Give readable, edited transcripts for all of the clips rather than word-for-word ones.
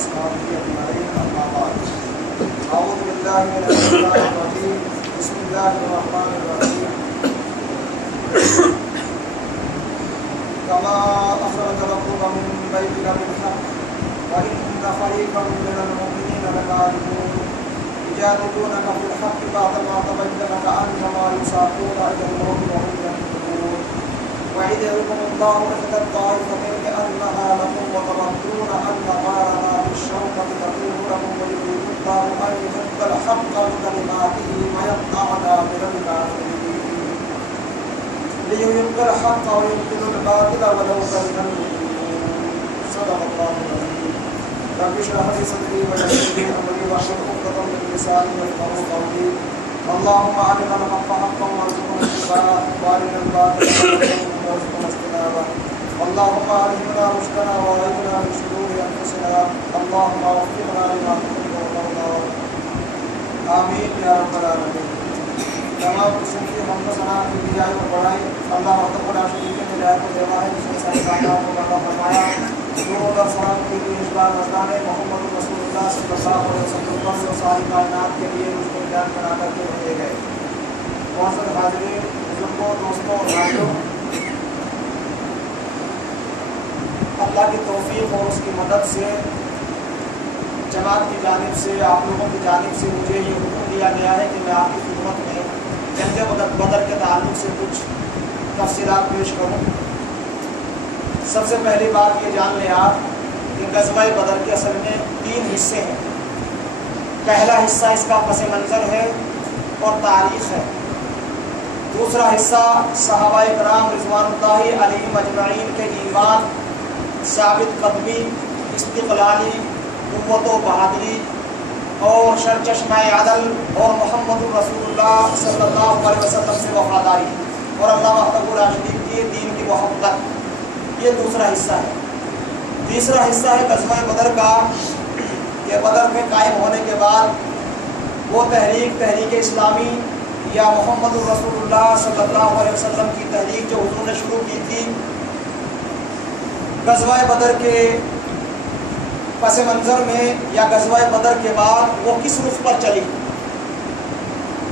وأصحابه أجمعين أما بعد أعوذ بالله من الشيطان الرجيم بسم الله الرحمن الرحيم كما أخرج ربك من بيتك بالحق وإن فريقا من المؤمنين لكارهون يجادلونك في الحق بعدما تبين كأنما يساقون إلى الموت وهم ينظرون ويعدكم الله إحدى الطائفتين أنها لكم وتظنون أن غارنا بالشوكة تكون لكم ويريد الله أن يحق الحق بكلماته ويقطع دابر الكافرين ليحق الحق ويبطل الباطل ولو كره المجرمون. صدق الله العظيم. رب اشرح لي صدري ويسر لي أمري واحلل عقدة من لساني يفقهوا قولي. اللهم أرنا الحق حقا وارزقنا اتباعه وأرنا الباطل باطلا وارزقنا اجتنابه. اللهم ألهمنا رشدنا وأعذنا من شرور أنفسنا. اللهم وفقنا لما تحب وترضى. آمين يا رب العالمين. تمام قسم کی ہم کو سنا کی بیائی اور بڑھائی اللہ وحدہ لا شریک کے ہدایت و دیوا ہے جس نے ساری کائنات کو پیدا فرمایا. درود اور سلام کے لیے اس بار نذران محمد رسول اللہ صلی اللہ علیہ وسلم پر جو ساری کائنات کے لیے اس کو بیان بنا کر کے بھیجے گئے. معزز حاضرین، بزرگوں، دوستوں اور بھائیوں، اللہ کی توفیق اور اس کی مدد سے جماعت کی جانب سے، آپ لوگوں کی جانب سے مجھے یہ حکم دیا گیا ہے کہ میں آپ کی خدمت میں جنگ بدر کے تعلق سے کچھ تفصیلات پیش کروں. سب سے پہلی بات یہ جان لیں آپ کہ غزوہ بدر کے اصل میں 3 حصے ہیں. پہلا حصہ اس کا پس منظر ہے اور تاریخ ہے. دوسرا حصہ صحابہ کرام رضوان اللہ علیہم اجمعین کے ایمان، ثابت قدمی، استقلالی، قوت و بہادری اور سرچشمہ عدل اور محمد رسول اللہ صلی اللہ علیہ وسلم سے وفاداری اور اللہ وحدہ لا شریک کے دین کی محبت، یہ دوسرا حصہ ہے. تیسرا حصہ ہے غزوہ بدر کا کہ بدر میں قائم ہونے کے بعد وہ تحریک اسلامی یا محمد رسول اللہ صلی اللہ علیہ وسلم کی تحریک جو حضور نے شروع کی تھی، غزوہ بدر کے پس منظر میں یا غزوہ بدر کے بعد وہ کس رخ پر چلی،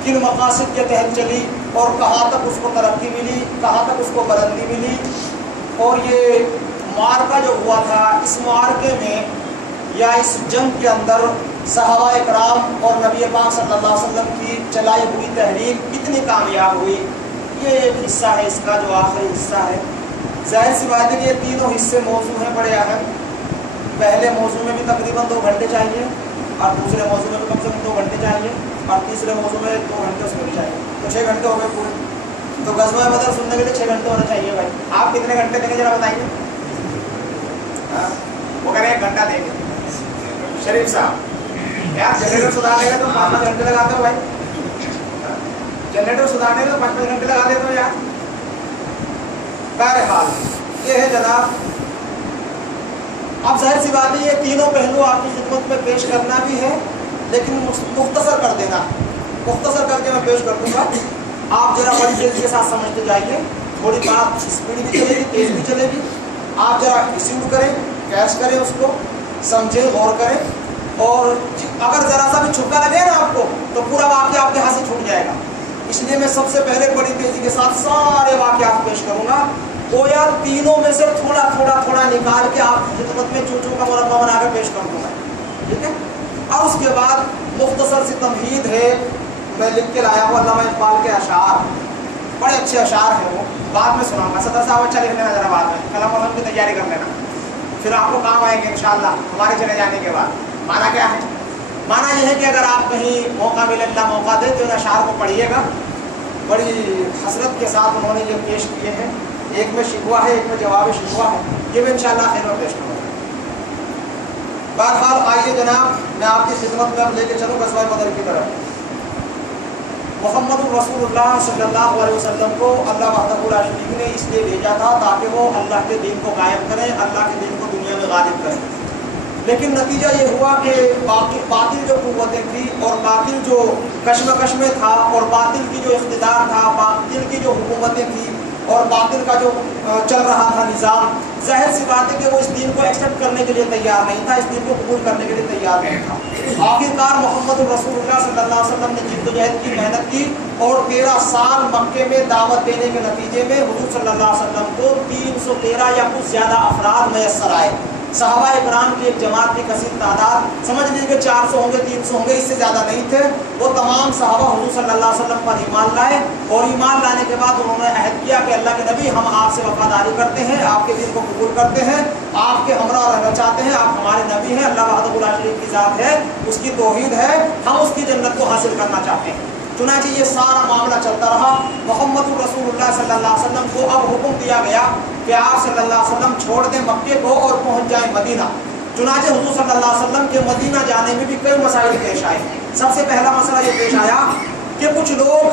کن مقاصد کے تحت چلی اور کہاں تک اس کو ترقی ملی، کہاں تک اس کو بلندی ملی. اور یہ معرکہ جو ہوا تھا، اس معرکے میں یا اس جنگ کے اندر صحابہ اکرام اور نبی پاک صلی اللہ علیہ وسلم کی چلائی ہوئی تحریک کتنی کامیاب ہوئی، یہ ایک حصہ ہے اس کا جو آخری حصہ ہے. ظاہر سی بات ہے کہ یہ تینوں حصے موضوع ہیں بڑے اہم. پہلے موضوع میں بھی تقریباً 2 گھنٹے چاہیے اور دوسرے موضوع میں بھی کم سے کم 2 گھنٹے چاہیے اور تیسرے موضوع میں 2 گھنٹے اس میں بھی چاہیے، تو 6 گھنٹے ہو گئے پورے. تو غزوہ بدر سننے کے لیے 6 گھنٹے ہونا چاہیے. بھائی آپ کتنے گھنٹے دیں گے ذرا بتائیے. وہ کہہ رہے ہیں 1 گھنٹہ دیں گے. شریف صاحب آپ جنریٹر سدھار لے گا تو 5 گھنٹے لگاتے ہو. بھائی جنریٹر سدھارنے تو 5 گھنٹے لگا دیتے ہو یار. بہرحال یہ ہے جناب. اب ظاہر سی بات ہے یہ تینوں پہلو آپ کی خدمت میں پیش کرنا بھی ہے، لیکن مختصر کر دینا، مختصر کر کے میں پیش کر دوں گا. آپ ذرا بڑی تیزی کے ساتھ سمجھتے جائیے. تھوڑی بات اسپیڈ بھی چلے گی، تیز بھی چلے گی. آپ ذرا ریسیو کریں، کیچ کریں، اس کو سمجھیں، غور کریں. اور اگر ذرا سا بھی چھکا لگے نا آپ کو تو پورا واقعہ آپ کے ہاتھ سے چھوٹ جائے گا. اس لیے میں سب سے پہلے بڑی تیزی کے ساتھ سارے واقعات پیش کروں گا. گویا تینوں میں سے تھوڑا نکال کے آپ خدمت میں چوچو کا مربع بنا کے پیش کر دوں گا. ٹھیک ہے. اور اس کے بعد مختصر سی تمہید ہے، میں لکھ کے لایا ہوں علامہ اقبال کے اشعار، بڑے اچھے اشعار ہیں، وہ بعد میں سناؤں گا. صدر صاحب اچھا لکھ لینا ذرا بعد میں، قلم قلم کی تیاری کر لینا، پھر آپ کو کام آئیں گے انشاءاللہ ہمارے چلے جانے کے بعد. معنی کیا ہے؟ معنی یہ ہے کہ اگر آپ کہیں موقع ملے، اللہ موقع دے، تو ان اشعار کو پڑھیے گا. بڑی حسرت کے ساتھ انہوں نے یہ پیش کیے ہیں. ایک میں شکوہ ہے، ایک میں جواب شکوہ ہے. یہ بھی انشاءاللہ خیر میں پیش کروں گا. بہرحال آئیے جناب، میں آپ کی خدمت میں اب لے کے چلوں غزوہ بدر کی طرف. محمد رسول اللہ صلی اللہ علیہ وسلم کو اللہ وحدہ لا شریک نے اس لیے بھیجا تھا تاکہ وہ اللہ کے دین کو قائم کریں، اللہ کے دین کو دنیا میں غالب کریں. لیکن نتیجہ یہ ہوا کہ باطل جو قوتیں تھیں اور باطل جو کشمکش میں تھا اور باطل کی جو اقتدار تھا، باطل کی جو حکومتیں تھیں، اور باطل کا جو چل رہا تھا نظام، ظاہر سی بات ہے کہ وہ اس دین کو ایکسیپٹ کرنے کے لیے تیار نہیں تھا، اس دین کو قبول کرنے کے لیے تیار نہیں تھا۔ آخرکار محمد الرسول اللہ صلی اللہ علیہ وسلم نے جد و جہد کی، محنت کی، اور 13 سال مکے میں دعوت دینے کے نتیجے میں حضور صلی اللہ علیہ وسلم کو 313 یا کچھ زیادہ افراد میسر آئے۔ صحابہ اکرام کی ایک جماعت کی کثیر تعداد، سمجھ لیجیے کہ 400 ہوں گے، 300 ہوں گے، اس سے زیادہ نہیں تھے۔ وہ تمام صحابہ حضور صلی اللہ علیہ وسلم پر ایمان لائے، اور ایمان لانے کے بعد انہوں نے عہد کیا کہ اللہ کے نبی، ہم آپ سے وفاداری کرتے ہیں، آپ کے دین کو قبول کرتے ہیں، آپ کے ہمراہ رہنا چاہتے ہیں، آپ ہمارے نبی ہیں، اللہ وحدہ لا شریک کی ذات ہے، اس کی توحید ہے، ہم اس کی جنت کو حاصل کرنا چاہتے ہیں۔ چنانچہ یہ سارا معاملہ چلتا رہا۔ محمد الرسول اللہ صلی اللہ علیہ وسلم کو اب حکم دیا گیا کہ آپ صلی اللہ علیہ وسلم چھوڑ دیں مکے کو اور پہنچ جائیں مدینہ۔ چنانچہ حضور صلی اللہ علیہ وسلم کے مدینہ جانے میں بھی کئی مسائل پیش آئے۔ سب سے پہلا مسئلہ یہ پیش آیا کہ کچھ لوگ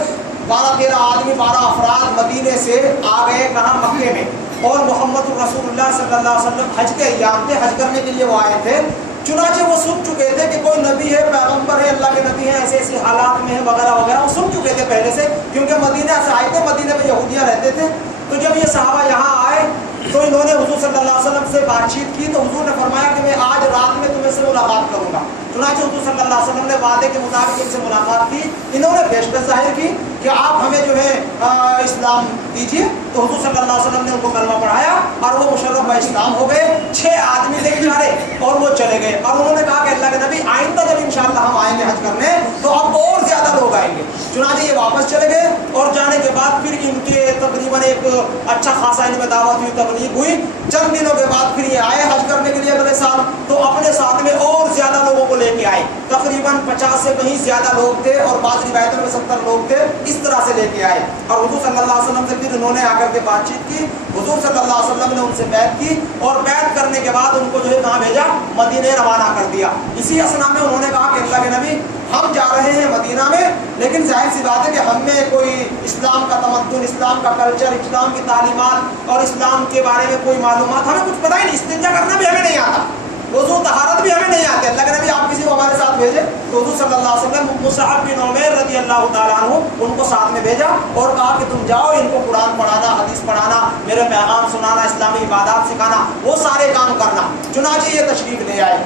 12-13 آدمی، 12 افراد مدینے سے آ گئے کہاں؟ مکے میں، اور محمد الرسول اللہ صلی اللہ علیہ وسلم حج کے ایام تھے، حج کرنے کے لیے وہ آئے تھے۔ چنانچہ وہ سن چکے تھے کہ کوئی نبی ہے، پیغمبر ہے، اللہ کے نبی ہیں، ایسے ایسے حالات میں ہے وغیرہ وغیرہ، وہ سن چکے تھے پہلے سے، کیونکہ مدینہ سے آئے تھے، مدینہ میں یہودیاں رہتے تھے۔ تو جب یہ صحابہ یہاں آئے تو انہوں نے حضور صلی اللہ علیہ وسلم سے بات چیت کی، تو حضور نے فرمایا کہ میں آج رات میں تمہیں سے ملاقات کروں گا۔ چنانچہ حضور صلی اللہ علیہ وسلم نے وعدے کے مطابق ان سے ملاقات کی۔ انہوں نے پیشکش ظاہر کی کہ آپ ہمیں جو ہے اسلام دیجیے، تو حضور صلی اللہ علیہ وسلم نے ان کو کلمہ پڑھایا اور وہ مشرف اسلام ہو گئے۔ 6 آدمی تھے بیچارے، اور وہ چلے گئے، اور انہوں نے کہا کہ اللہ کے نبی، آئندہ جب انشاءاللہ ہم آئیں گے حج کرنے تو اب اور زیادہ لوگ آئیں گے۔ چنانچہ یہ واپس چلے گئے، اور جانے کے بعد پھر ان کے تقریباً ایک اچھا خاصا ان میں دعوت ہوئی، تبلیغ ہوئی۔ چند دنوں کے بعد پھر یہ آئے حج کرنے کے لیے اگلے سال، تو اپنے ساتھ میں اور زیادہ لوگوں کو لے کے آئے، تقریباً 50 سے کہیں زیادہ لوگ تھے، اور بعض روایتوں میں 70 لوگ تھے، اس طرح سے لے کے آئے۔ اور حضور صلی اللہ علیہ وسلم سے پھر انہوں نے آ کر کے بات چیت کی، حضور صلی اللہ علیہ وسلم نے ان سے بیعت کی، اور بیعت کرنے کے بعد ان کو جو ہے کہاں بھیجا؟ مدینہ روانہ کر دیا۔ اسی اسنا میں انہوں نے کہا کہ اللہ کے نبی، ہم جا رہے ہیں مدینہ میں، لیکن ظاہر سی بات ہے کہ ہم میں کوئی اسلام کا تمدن، اسلام کا کلچر، اسلام کی تعلیمات اور اسلام کے بارے میں کوئی معلومات ہمیں کچھ پتہ ہی نہیں، استنجا کرنا بھی ہمیں نہیں آتا، وضو طہارت بھی ہمیں نہیں آتے۔ اللہ کے نبی، آپ کسی کو ہمارے ساتھ بھیجے۔ تو حضور صلی اللہ علیہ وسلم مصعب بن عمیر رضی اللہ تعالیٰ عنہ ان کو ساتھ میں بھیجا، اور کہا کہ تم جاؤ، ان کو قرآن پڑھانا، حدیث پڑھانا، میرے پیغام سنانا، اسلامی عبادات سکھانا، وہ سارے کام کرنا۔ چنانچہ یہ تشریف لے آئے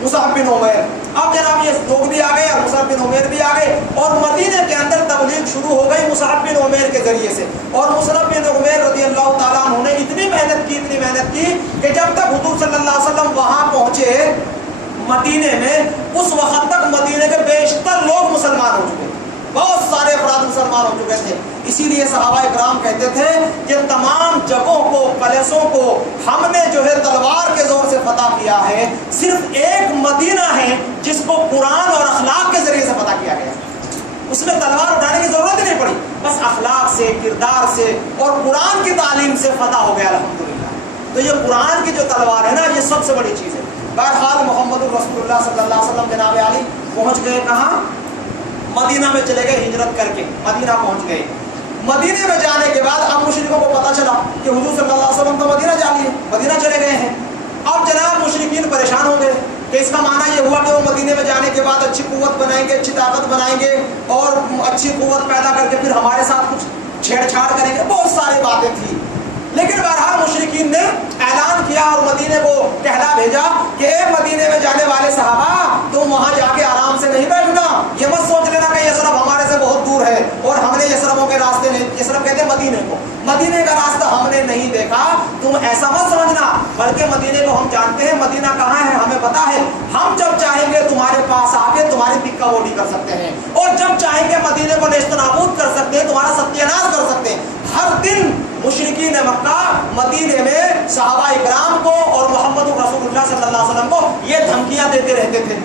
مصعب بن عمیر۔ اب جناب یہ لوگ بھی آ گئے اور مصعب بن عمیر بھی آ گئے، اور مدینے کے اندر تبلیغ شروع ہو گئی مصعب بن عمیر کے ذریعے سے۔ اور مصعب بن عمیر رضی اللہ تعالیٰ عنہ نے اتنی محنت کی کہ جب تک حضور صلی اللہ علیہ وسلم وہاں پہنچے مدینے میں، اس وقت تک مدینے کے بیشتر لوگ مسلمان ہو چکے، بہت سارے افراد مسلمان ہو چکے تھے۔ اسی لیے صحابہ اکرام کہتے تھے کہ تمام جگہوں کو، پیلسوں کو ہم نے جو ہے تلوار کے زور سے فتح کیا ہے، صرف ایک مدینہ ہے جس کو قرآن اور اخلاق کے ذریعے سے فتح کیا گیا، اس میں تلوار اٹھانے کی ضرورت ہی نہیں پڑی، بس اخلاق سے، کردار سے اور قرآن کی تعلیم سے فتح ہو گیا الحمدللہ۔ تو یہ قرآن کی جو تلوار ہے نا، یہ سب سے بڑی چیز ہے۔ بہرحال محمد الرسول اللہ صلی اللہ علیہ وسلم جناب علی پہنچ گئے کہاں؟ مدینہ میں چلے گئے، ہجرت کر کے مدینہ پہنچ گئے۔ مدینہ میں جانے کے بعد اب مشرکوں کو پتہ چلا کہ حضور صلی اللہ علیہ وسلم تو مدینہ جا لیے، مدینہ چلے گئے ہیں۔ اب جناب مشرکین پریشان ہو گئے کہ اس کا معنی یہ ہوا کہ وہ مدینے میں جانے کے بعد اچھی قوت بنائیں گے، اچھی طاقت بنائیں گے، اور اچھی قوت پیدا کر کے پھر ہمارے ساتھ کچھ چھیڑ چھاڑ کریں گے، بہت ساری باتیں تھیں۔ لیکن بہرحال مشرکین نے اعلان کیا اور مدینے کو کہلا بھیجا کہ اے مدینے میں جانے والے صحابہ، تم وہاں جا کے آرام سے نہیں بیٹھنا، یہ مت سوچ لینا کہ یثرب ہمارے سے بہت دور ہے اور ہم نے یثربوں کے راستے نہیں، یثرب کہتے ہیں مدینے کو، مدینے کا راستہ ہم نے نہیں دیکھا، تم ایسا مت سمجھنا، بلکہ مدینے کو ہم جانتے ہیں، مدینہ کہاں ہے ہمیں پتا ہے، ہم جب چاہیں گے تمہارے پاس آ کے تمہاری ٹکا بوٹی کر سکتے ہیں، اور جب چاہیں گے مدینے کو نیست و نابود کر سکتے ہیں، تمہارا ستیہ ناش کر سکتے ہیں۔ ہر دن مشرکین مکہ مدینے میں صحابہ اکرام کو اور محمد رسول اللہ صلی اللہ علیہ وسلم کو یہ دھمکیاں دیتے رہتے تھے۔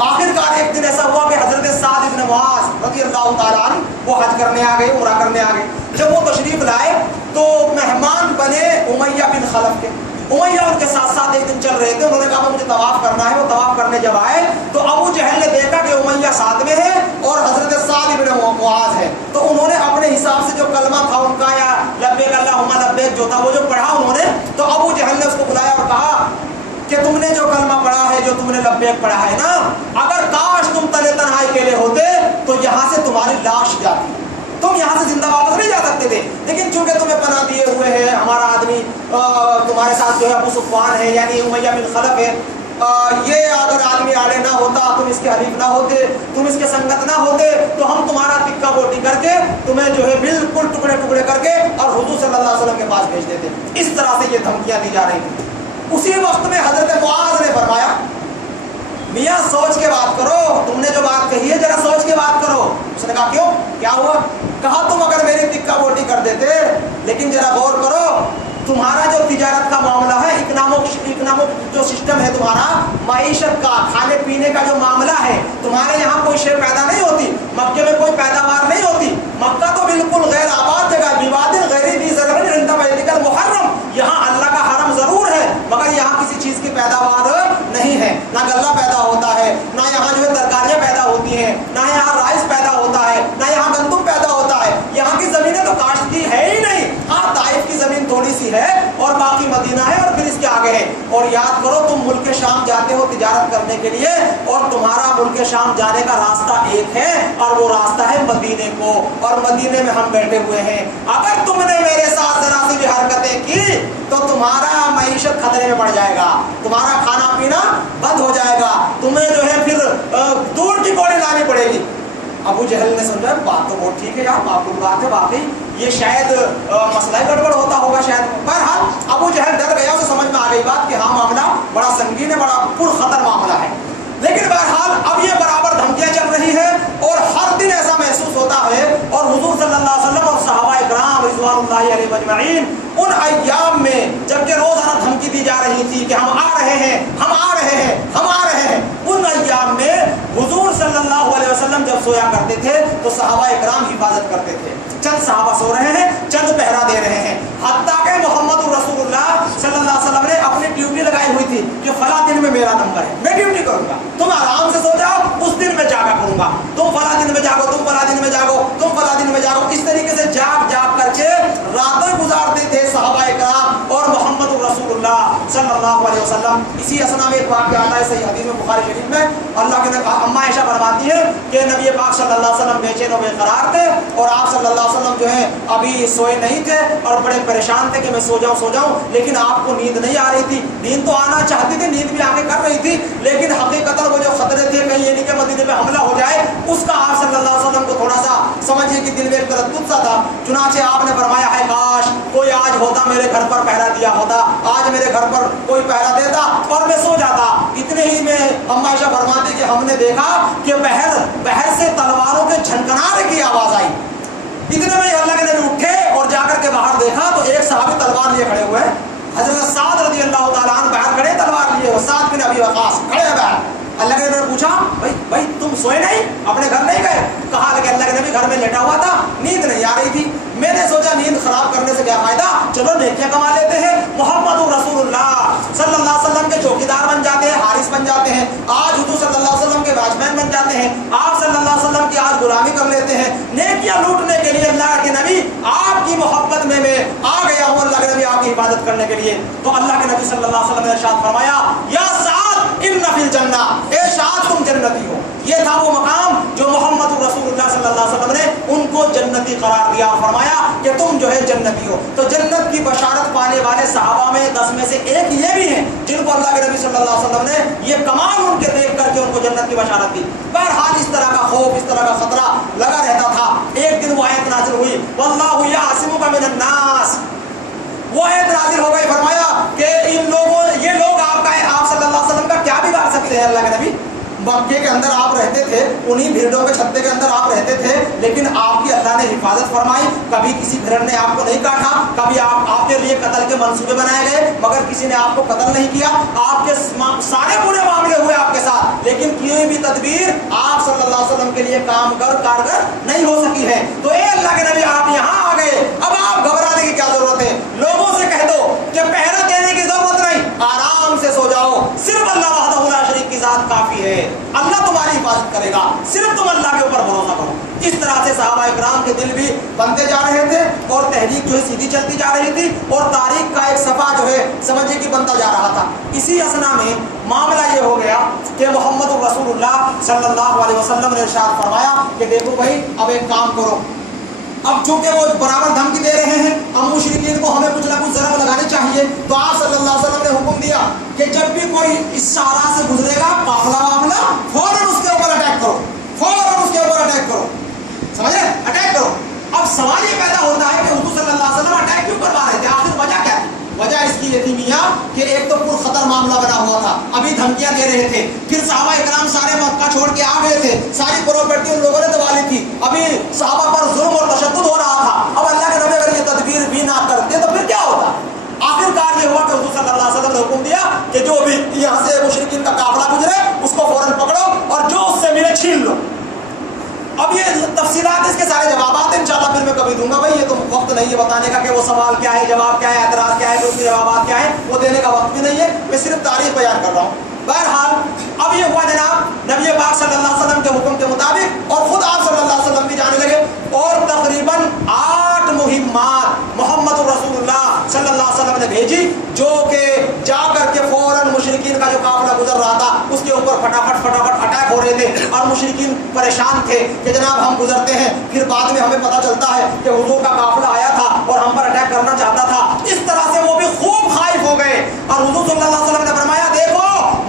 آخرکار ایک دن ایسا ہوا کہ حضرت سعد بن معاذ رضی اللہ تعالیٰ عنہ وہ حج کرنے آ گئے، عمرہ کرنے آ گئے۔ جب وہ تشریف لائے تو مہمان بنے امیہ بن خلف کے، امیہ ان کے ساتھ ساتھ ایک دن چل رہے تھے، انہوں نے کہا مجھے طواف کرنا ہے۔ وہ طواف کرنے جب آئے تو ابو جہل نے دیکھا کہ امیہ ساتھ میں ہے اور حضرت سعد بن معاذ ہے، تو انہوں نے اپنے حساب سے جو کلمہ تھا ان کا، یا لبیک اللہم لبیک جو تھا، وہ جو پڑھا انہوں نے، تو ابو جہل نے اس کو بلایا اور کہا کہ تم نے جو کلمہ پڑھا ہے، جو تم نے لبیک پڑھا ہے نا، اگر کاش تم تنہے تنہائی اکیلے ہوتے تو یہاں سے تمہاری لاش جاتی، تم یہاں سے زندہ واپس نہیں جا سکتے تھے، لیکن چونکہ تمہیں پناہ دیے تمہارے ساتھ جو ہے ابو سفیان ہے یعنی امیہ بن خلف ہے، یہ اگر آدمی آڑے نہ ہوتا، تم اس کے حریف نہ ہوتے، تم اس کے سنگت نہ ہوتے، تو ہم تمہارا تکہ بوٹی کر کے تمہیں جو ہے بالکل ٹکڑے ٹکڑے کر کے اور حضور صلی اللہ علیہ وسلم کے پاس بھیج دیتے۔ اس طرح سے یہ دھمکیاں دی جا رہی تھیں۔ اسی وقت میں حضرت معاذ نے فرمایا میاں سوچ کے بات کرو، تم نے جو بات کہی ہے ذرا سوچ کے بات کرو۔ اس نے کہا کیوں، کیا ہوا؟ کہا تم اگر میری تکہ بوٹی کر دیتے، لیکن ذرا غور کرو تمہارا جو تجارت کا معاملہ ہے، اکنامک جو سسٹم ہے تمہارا، معیشت کا، کھانے پینے کا جو معاملہ ہے، تمہارے یہاں کوئی شے پیدا نہیں ہوتی، مکے میں کوئی پیداوار نہیں ہوتی، مکہ تو بالکل غیر آباد جگہ، بیوادن غیر ذی زرع عند بیتک المحرم، یہاں اللہ کا حرم ضرور ہے مگر یہاں کسی چیز کی پیداوار نہیں ہے، نہ غلہ پیدا ہوتا ہے، نہ یہاں جو ہے ترکاریاں پیدا ہوتی ہیں، نہ یہاں رائس پیدا ہوتا ہے، نہ یہاں گندم پیدا ہوتا ہے، یہاں کی زمینیں تو کاشت کی ہے ہی نہیں۔ ہاں طائف کی زمین تھوڑی سی ہے اور باقی مدینہ ہے اور پھر اس کے آگے ہے۔ اور یاد کرو تم ملک شام جاتے ہو تجارت کرنے کے لیے، اور تمہارا ملک شام جانے کا راستہ ایک ہے اور وہ راستہ ہے مدینے کو، اور مدینے میں ہم بیٹھے ہوئے ہیں۔ اگر تم نے میرے ساتھ ذرا سی بھی حرکتیں کی تو تمہارا معیشت خطرے میں پڑ جائے گا، تمہارا کھانا پینا بند ہو جائے گا، تمہیں جو ہے پھر دور کی کوڑی لانی پڑے گی۔ ابو جہل نے سمجھا بات تو بہت ٹھیک ہے یار، معقول بات ہے، واقعی یہ شاید مسئلہ گڑبڑ ہوتا ہوگا شاید۔ بہرحال ابو جہل ڈر گیا، اسے سمجھ میں آ گئی بات کہ ہاں معاملہ بڑا سنگین ہے، بڑا پرخطر معاملہ ہے۔ لیکن بہرحال اب یہ برابر دھمکیاں چل رہی ہے اور ہر دن ایسا محسوس ہوتا ہے، اور حضور صلی اللہ علیہ وسلم اور صحابہ کرام رضوان اللہ علیہم اجمعین ان ایام میں جبکہ روزانہ دھمکی دی جا رہی تھی کہ ہم آ رہے ہیں، ہم آ رہے ہیں، ہم آ رہے ہیں، ان ایام میں حضور صلی اللہ علیہ وسلم جب سویا کرتے تھے تو صحابہ کرام حفاظت کرتے تھے۔ چند صحابہ سو رہے ہیں، چند پہرا دے رہے ہیں، حتیٰ کہ محمد رسول اللہ صلی اللہ علیہ وسلم نے اپنی ڈیوٹی لگائی ہوئی تھی کہ فلاں دن میں میرا نمبر ہے، میں ڈیوٹی کروں گا، تم آرام سے سو جاؤ، اس دن میں جاگا کروں گا، تم فلاں دن میں جاگو، تم فلاں دن میں جاگو، تم فلاں دن میں جاگو۔ اس طریقے سے جاگ جاگ کر کے راتیں گزارتے تھے صحابہ کرام اور محمد رسول اللہ صلی اللہ علیہ وسلم۔ اسی اسنا میں ایک واقعہ آتا ہے صحیح حدیث میں بخاری شریف میں، اللہ کے نبی اماں عائشہ فرماتی ہے کہ نبی پاک صلی اللہ علیہ وسلم بے چین و بے قرار تھے اور آپ صلی اللہ علیہ وسلم جو ہے ابھی سوئے نہیں تھے اور بڑے پریشان تھے کہ میں سو جاؤں، لیکن آپ کو نیند نہیں آ رہی تھی، نیند تو آنا چاہتی تھی، نیند بھی آگے کر رہی تھی، لیکن حقیقتاً وہ جو خطرے تھے کہیں یہ نہیں کہ مدینے پہ حملہ ہو جائے، اس کا آپ صلی اللہ علیہ وسلم کو تھوڑا سا سمجھیے کہ دل میں ایک تردد سا تھا۔ چنانچہ آپ نے فرمایا ہے کاش کوئی آج ہوتا میرے گھر پر پہرا دیا ہوتا، آج میرے گھر پر کوئی پہرا دیتا اور میں سو جاتا۔ اتنے ہی میں اماں عائشہ فرماتی کہ ہم نے دیکھا کہ بحر سے تلواروں کے جھنکنانے کی آواز آئی۔ اتنے میں اللہ کے نبی اٹھے اور جا کر کے باہر دیکھا تو ایک صحابی تلوار لیے کھڑے ہوئے، حضرت سعد رضی اللہ تعالیٰ عنہ باہر کھڑے تلوار لیے، سعد بن ابی وقاص کھڑے ہیں باہر۔ اللہ کے نبی نے پوچھا بھائی تم سوئے نہیں، اپنے گھر نہیں گئے؟ کہا کہ اللہ کے نبی گھر میں لیٹا ہوا تھا، نیند نہیں آ رہی تھی، میں نے سوچا نیند خراب کرنے سے کیا فائدہ، چلو نیکیاں کما لیتے ہیں، محمد رسول اللہ صلی اللہ علیہ وسلم کے چوکیدار بن جاتے ہیں، حارس بن جاتے ہیں، آج حضور صلی اللہ علیہ وسلم کے واچمین بن جاتے ہیں، آپ صلی اللہ علیہ وسلم کی آج غلامی کر لیتے ہیں، نیکیاں لوٹنے کے لیے اللہ کے نبی آپ کی محبت میں آ گیا ہوں، اللہ کے نبی آپ کی حفاظت کرنے کے لیے۔ تو اللہ کے نبی صلی اللہ علیہ وسلم نے ارشاد فرمایا یا سعد ان فی الجنہ، اے سعد تم جنتی ہو۔ یہ تھا وہ مقام جو محمد رسول اللہ صلی اللہ علیہ وسلم نے ان کو جنتی قرار دیا اور فرمایا کہ تم جو ہے جنتی ہو۔ تو جنت کی بشارت پانے والے صحابہ میں 10 میں سے ایک یہ بھی ہیں جن کو اللہ کے نبی صلی اللہ علیہ وسلم نے یہ کمال ان کے دیکھ کر کے ان کو جنت کی بشارت دی۔ بہرحال اس طرح کا خوف، اس طرح کا خطرہ لگا رہتا تھا۔ ایک دن وہ آیت نازل ہوئی واللہ یعصمک من الناس، وہ آیت نازل ہو گئی، فرمایا کہ یہ لوگ آپ صلی اللہ علیہ وسلم کا کیا بگاڑ سکتے ہیں۔ اللہ کے نبی مکے کے اندر آپ رہتے تھے، انہی بھیڑوں کے چھتے کے اندر آپ رہتے تھے، لیکن آپ کی اللہ نے حفاظت فرمائی، کبھی کسی بھیڑ نے آپ کو نہیں کاٹا، کبھی آپ کے لیے قتل کے منصوبے بنائے گئے مگر کسی نے آپ کو قتل نہیں کیا، آپ کے سارے برے معاملے ہوئے آپ کے ساتھ، لیکن کوئی بھی تدبیر آپ صلی اللہ علیہ وسلم کے لیے کارگر نہیں ہو سکی ہے۔ تو اے اللہ کے نبی آپ یہاں آ گئے، اب آپ گھبرانے کی کیا ضرورت ہے؟ لوگوں سے کہہ دو کہ پہرا دینے کی ضرورت نہیں، آرام سے سو جاؤ، صرف اللہ وحدہ لا شریک کی ذات کافی ہے، اللہ تمہاری حفاظت کرے گا، صرف تم اللہ کے اوپر بھروسہ کرو۔ اس طرح سے صحابہ اکرام کے دل بھی بنتے جا رہے تھے اور تحریک جو ہے سیدھی چلتی جا رہی تھی اور تاریخ کا ایک صفحہ جو ہے سمجھے کہ بنتا جا رہا تھا۔ اسی اسنا میں معاملہ یہ ہو گیا کہ محمد رسول اللہ صلی اللہ علیہ وسلم نے ارشاد فرمایا کہ دیکھو بھائی اب ایک کام کرو، اب چونکہ وہ برابر دھمکی دے رہے ہیں، اب مشرکین کو ہمیں کچھ نہ کچھ ضرب لگانی چاہیے، दे रहे थे। फिर सहाबा इकराम सारे मक्का छोड़ के आ गए थे, सारी प्रॉपर्टी उन लोगों ने दबा ली थी, अभी सहाबा पर जुल्म और तशद्दुद हो रहा था। अब अल्लाह के नबी अगर ये तदबीर भी ना करते तो फिर क्या होता? आखिरकार ये हुआ कि हुजूर सल्लल्लाहु अलैहि वसल्लम ने हुक्म दिया कि जो भी यहाँ से मुशरिकीन का काफिला गुजरे उसको फौरन पकड़ो और जो उससे मिले छीन लो। अब ये तफसीलात, इसके सारे जवाब इंशाल्लाह फिर मैं कभी दूंगा। भाई ये तो वक्त नहीं है बताने का कि वो सवाल क्या है, जवाब क्या है, एतराज क्या है, उसके जवाब क्या है, वो देने का वक्त भी नहीं है। मैं सिर्फ तारीख बयान कर रहा हूँ। बहरहाल अब ये हुआ जनाब नबी पाक सल्लल्लाहु अलैहि वसल्लम के हुक्म के मुताबिक, और खुद आप सल्लल्लाहु अलैहि वसल्लम भी जाने लगे, और तकरीबन 8 मुहिम्मात मोहम्मद रसूलुल्लाह सल्लल्लाहु अलैहि वसल्लम ने भेजी, जो कि जा करके फौरन मुशरिकीन का जो काफिला गुजर रहा था उसके ऊपर फटाफट अटैक हो रहे थे, और मुशरिकीन परेशान थे कि जनाब हम गुजरते हैं, फिर बाद में हमें पता चलता है कि हुजूर का काफिला आया था और हम पर अटैक करना चाहता था। इस तरह से वो भी खूब खाइफ हो गए, और हुजूर सल्लल्लाहु अलैहि वसल्लम ने फरमाया देखो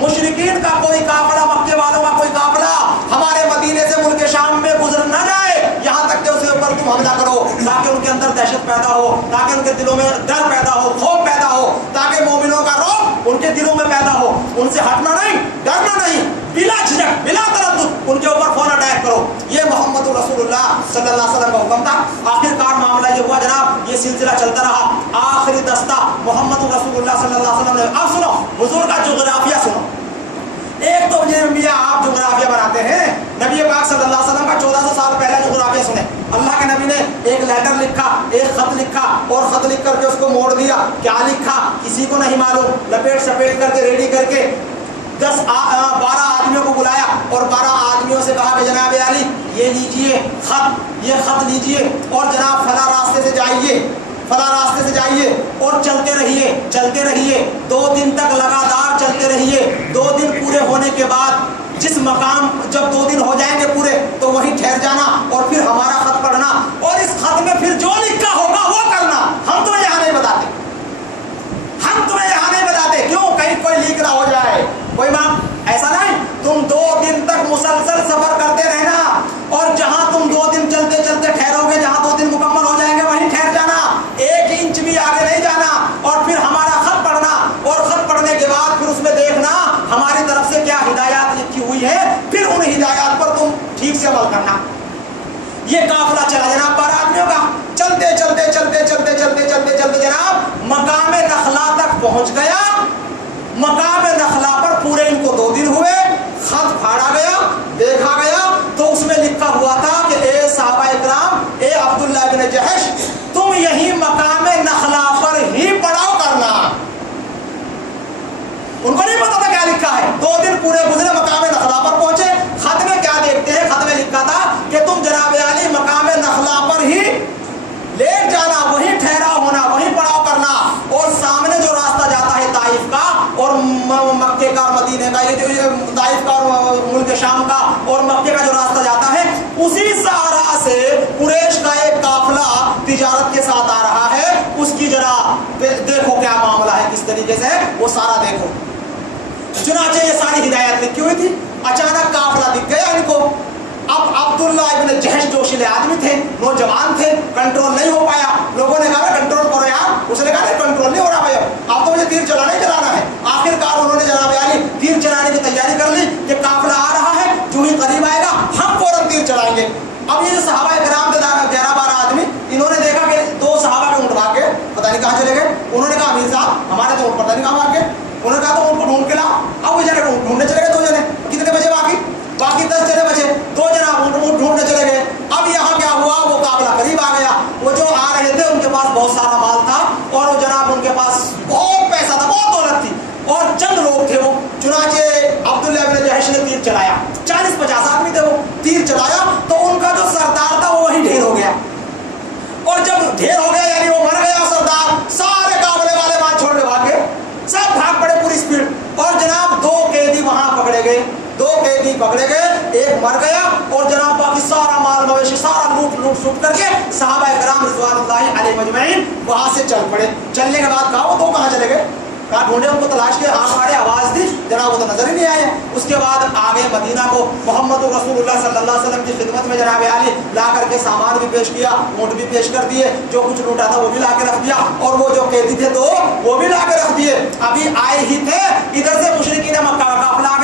मुशरिकीन का कोई काफिला, मक्के वालों का कोई काफिला हमारे मदीने से मुल्क शाम में गुजर न जाए, यहाँ तक कि उसके ऊपर तुम हमला करो, ताकि उनके अंदर दहशत पैदा हो, ताकि उनके दिलों में डर पैदा हो, खौफ पैदा हो, ताकि मोमिनों का रौब उनके दिलों में पैदा हो, उनसे हटना नहीं, डरना नहीं, बिला झिझक बिला तरद्दुद उनके ऊपर फौरन अटैक करो। ये मोहम्मद रसूलुल्लाह सल्लल्लाहु अलैहि वसल्लम का हुक्म था। आखिरकार मामला ये हुआ जनाब, ये सिलसिला चलता रहा। आखिरी दस्ता मोहम्मद रसूलुल्लाह सल्लल्लाहु अलैहि वसल्लम ने, अब सुनो हुजूर का जोग्राफिया सुनो। एक तो मुझे मियां आप जोग्राफिया बनाते हैं, नबी पाक सल्लल्लाहु अलैहि वसल्लम का 1400 साल पहले जोग्राफिया सुने। अल्लाह के नबी ने एक लेटर लिखा, एक खत लिखा, और खत लिख करके उसको मोड़ दिया। क्या लिखा किसी को नहीं मालूम, लपेट सपेट करके रेडी करके 12 आदमियों को बुलाया, और 12 आदमियों से कहा कि जनाब अली ये लीजिए खत, ये खत लीजिए, और जनाब फला रास्ते से जाइए, फला रास्ते से जाइए, और चलते रहिए 2 दिन तक लगातार चलते रहिए। 2 दिन पूरे होने के बाद जिस मकाम, जब 2 दिन हो जाएंगे पूरे तो वहीं ठहर जाना, और फिर हमारा खत पढ़ना, और इस खत में फिर जो लिखा होगा वो करना। हम तुम्हें यहाँ नहीं बताते, हम तुम्हें यहाँ नहीं बताते, क्यों? कहीं कोई लीक ना हो जाए, कोई बात ऐसा नहीं। तुम 2 दिन तक मुसलसल सफर करते रहना, और जहां तुम 2 दिन चलते चलते ठहरोगे, जहां 2 दिन मुकम्मल हो जाएंगे वहीं ठहर जाना, 1 इंच भी आगे नहीं जाना, और फिर हमारा खत पढ़ना, और खत पढ़ने के बाद फिर उसमें देखना हमारी तरफ से क्या हिदायत लिखी हुई है, फिर उन हिदायत पर तुम ठीक से अमल करना। ये काफिला चला जनाब 12 आदमियों का, चलते जनाब मकाम नखला तक पहुंच गया। मकाम नखला पर पूरे इनको 2 दिन हुए, खत फाड़ा गया, देखा गया, तो उसमें लिखा हुआ था कि ए सहाबा इकराम, ए अब्दुल्लाह इब्न जहश, तुम यही मकाम नखला पर ही पड़ाव करना। उनको नहीं पता था क्या लिखा है। 2 दिन पूरे गुजरे, मकाम नखला पर पहुंचे, खत में क्या देखते हैं, खत में लिखा था कि तुम जनाब अली मकाम नखला पर ही लेट जाना, वहीं ठहरा होना, वहीं पड़ाव करना, और सामने जो रास्ता जाता है ताइफ का और मक्के का और मदीने का, ये जो ताइफ का और मुल्क शाम का और मक्के का जो रास्ता जाता है, उसी सहारा से कुरैश का एक काफिला तिजारत के साथ आ रहा है। उसकी जरा देखो क्या मामला है, किस तरीके से है वो सारा देखो। चुनाचे ये सारी हिदायत लिखी हुई थी, अचानक काफिला दिख गया इनको। अब अब्दुल्ला इब्न जहश जोशीले आदमी थे, नौजवान थे, कंट्रोल नहीं हो पाया। लोगों ने कहा कंट्रोल करो यार, उसने कहा कंट्रोल नहीं हो रहा भाई, अब तो मुझे तीर चलाना ही चलाना है। आखिरकार उन्होंने जनाब अली तीर चलाने की तैयारी कर ली कि काफिला आ रहा है, जो ही करीब आएगा हम फौरन तीर चलाएंगे। अब ये जो सहाबा इकराम थे 11-12 आदमी, इन्होंने देखा कि 2 सहाबा के ऊँट भाग गए, पता नहीं कहाँ चले गए। उन्होंने कहा अमीर साहब हमारे तो ऊँट पता नहीं कहाँ भाग गए। उन्होंने कहा तो ऊँट को ढूंढ के लाओ। अब वो जने ढूंढने चले गए 2 जने। कितने बजे बाकी 10 जने बचे, 2 जना ऊँट ढूंढने चले गए। अब यहाँ क्या हुआ, वो काफिला करीब आ गया। वो जो आ रहे थे उनके पास बहुत सारा माल था, और वो जनाब उनके पास बहुत पैसा था, बहुत दौलत थी, और चंद लोग थे वो। चुनाचे अब्दुल्लाह इब्न जहश ने तीर चलाया, 40-50 आदमी थे वो। तीर चलाया तो उनका जो सरदार था वो वहीं ढेर हो गया, और जब ढेर हो गया यानी वो मर गया सरदार, सारे काफिले वाले वहां छोड़ के भाग गए, सब भाग पड़े पूरी स्पीड। और जनाब 2 कैदी वहां पकड़े गए, 2 कैदी पकड़े गए, एक मर गया, और जनाब बाकी सारा माल मवेशी सारा लूट सूट करके सहाबा इकराम रिज़वानुल्लाहि अलैहिम अजमईन वहां से चल पड़े। चलने के बाद कहा वो 2 कहाँ चले गए, कहा ढूंढे, उनको तलाश किया, हाथ मारे, आवाज दी, जनाब वो तो नजर ही नहीं आए। उसके बाद आगे मदीना को मोहम्मद रसूलुल्लाह सल्लल्लाहु अलैहि वसल्लम की खिदमत में जनाब अली ला करके सामान भी पेश किया, ऊँट भी पेश कर दिए, जो कुछ लूटा था वो भी ला के रख दिया, और वो जो कैदी थे 2 वो भी ला के रख दिए। अभी आए ही थे, इधर से मुशरिकीन मक्का का काफिला आ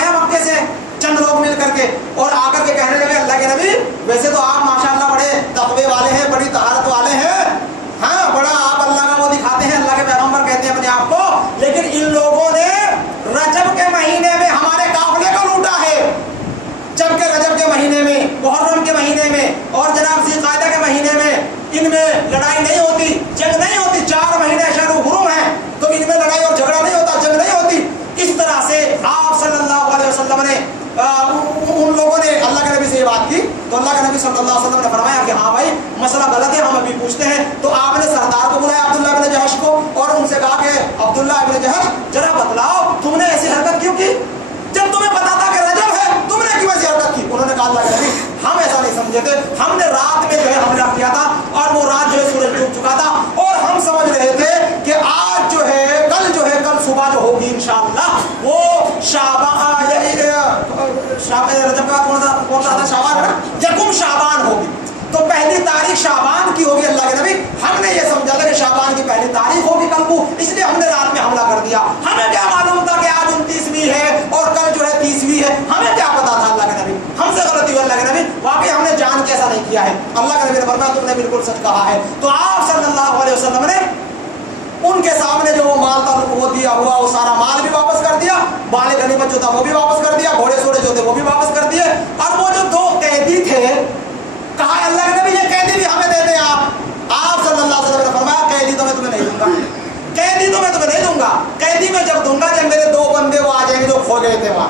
वैसे तो आप माशाल्लाह बड़े तक़वे वाले हैं, बड़ी तहारत वाले हैं, हाँ, बड़ा आप अल्लाह का वो दिखाते हैं, अल्लाह के पैगम्बर कहते हैं अपने आप को, लेकिन इन लोगों ने रजब के महीने में हमारे काफिले को लूटा है। जबकि रजब के महीने में, मुहर्रम के महीने में और जनाब ज़िलक़ादा के महीने में इनमें लड़ाई नहीं होती, जंग नहीं होती। 4 महीने शहर हुरुम है तो इनमें लड़ाई और झगड़ा नहीं होता, जंग नहीं होती। इस तरह से आप सल्लल्लाहु अलैहि वसल्लम ने उन लोगों ने अल्लाह के नबी से ये बात की, तो अल्लाह के नबी सल्लल्लाहु अलैहि वसल्लम ने फरमाया कि हाँ भाई मसला गलत है, हम अभी पूछते हैं। तो आपने सरदार को बुलाया अब्दुल्लाह इब्न जहश को और उनसे कहा कि अब्दुल्लाह इब्न जहश जरा बतलाओ तुमने ऐसी हरकत क्यों की, जब तुम्हें पता था कि रजब है तुमने क्यों ऐसी हरकत की। उन्होंने कहा अल्लाह के नबी हम ऐसा नहीं समझे थे, हमने रात में जो है हमला किया था और वो रात जो है सूरज डूब चुका था और हम समझ रहे थे कि आज जो है कल सुबह जो होगी इंशाअल्लाह वो रजब का कौन सा था, शाबान है ना, यकुम शाबान होगी, तो पहली तारीख शाबान की होगी। अल्लाह के नबी हमने ये समझा था कि शाबान की पहली तारीख होगी कल को, इसलिए हमने रात में हमला कर दिया। हमें क्या मालूम था कि आज 29वीं है और कल जो है 30वीं है, हमें क्या पता था। अल्लाह के नबी हमसे गलती हुई, अल्लाह के नबी वाकई हमने जान के ऐसा नहीं किया है। अल्लाह के नबी ने फरमाया तुमने बिल्कुल सच कहा है। तो आप सल्लल्लाहु अलैहि वसल्लम ने उनके सामने जो वो माल था वो दिया हुआ वो सारा माल भी वापस कर दिया, माल गनीमत जो था वो भी वापस कर दिया, घोड़े सोड़े जो थे वो भी वापस कर दिए। और वो जो 2 कैदी थे, कहा अल्लाह के नबी ये कैदी भी हमें दे दें आप सल्लल्लाहु अलैहि वसल्लम ने फरमाया कैदी तो मैं तुम्हें नहीं दूंगा, कैदी तो मैं तुम्हें नहीं दूंगा, कैदी मैं जब दूंगा जब मेरे 2 बंदे वो आ जाएंगे जो खो गए थे वहाँ,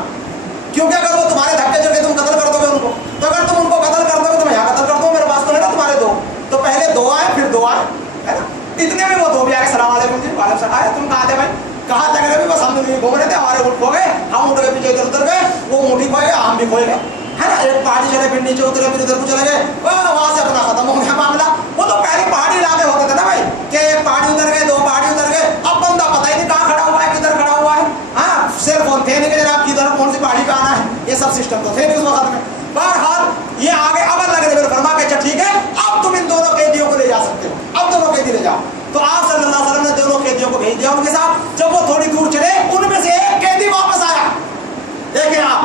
क्योंकि अगर वो तुम्हारे धक्के चल के तुम कत्ल कर दोगे उनको, तो अगर तुम उनको कत्ल कर दोगे तो मैं यहाँ कत्ल कर दूँ, मेरे पास तो है ना तुम्हारे 2, तो पहले 2 आए फिर 2 आए, है ना। इतने में वो 2 भी आए, सलाम अलैकुम जी, वालेकुम सलाम, तुम कहाँ थे भाई, कहाँ तक रहे, बस हम नहीं घूम रहे थे, हमारे ऊँट खो गए, हम ऊँट के पीछे इधर उतर गए, वो मुठी खो गए, हम भी खो गए, है ना। एक पहाड़ी चले फिर नीचे उतरे फिर इधर को चले गए, वहाँ से अपना खत्म हो गया मामला। वो तो पहले पहाड़ी इलाके होते थे ना भाई, कि एक पहाड़ी उतर गए 2 पहाड़ी उतर गए, अब बंदा पता ही नहीं कहाँ खड़ा हुआ है किधर खड़ा हुआ है, हाँ, सेल फोन थे नहीं कि जनाब किधर कौन सी पहाड़ी पे आना है, ये सब सिस्टम तो थे नहीं उस वक्त में। बहरहाल ये आगे अब अल्लाह के नबी ने फरमाया कि अच्छा ठीक है अब तुम इन दोनों कैदियों को ले जा सकते हो, अब दोनों कैदी ले जाओ। तो आप सल्लल्लाहु अलैहि वसल्लम ने दोनों कैदियों को भेज दिया उनके साथ। जब वो थोड़ी दूर चले उनमें से एक कैदी वापस आया। देखें आप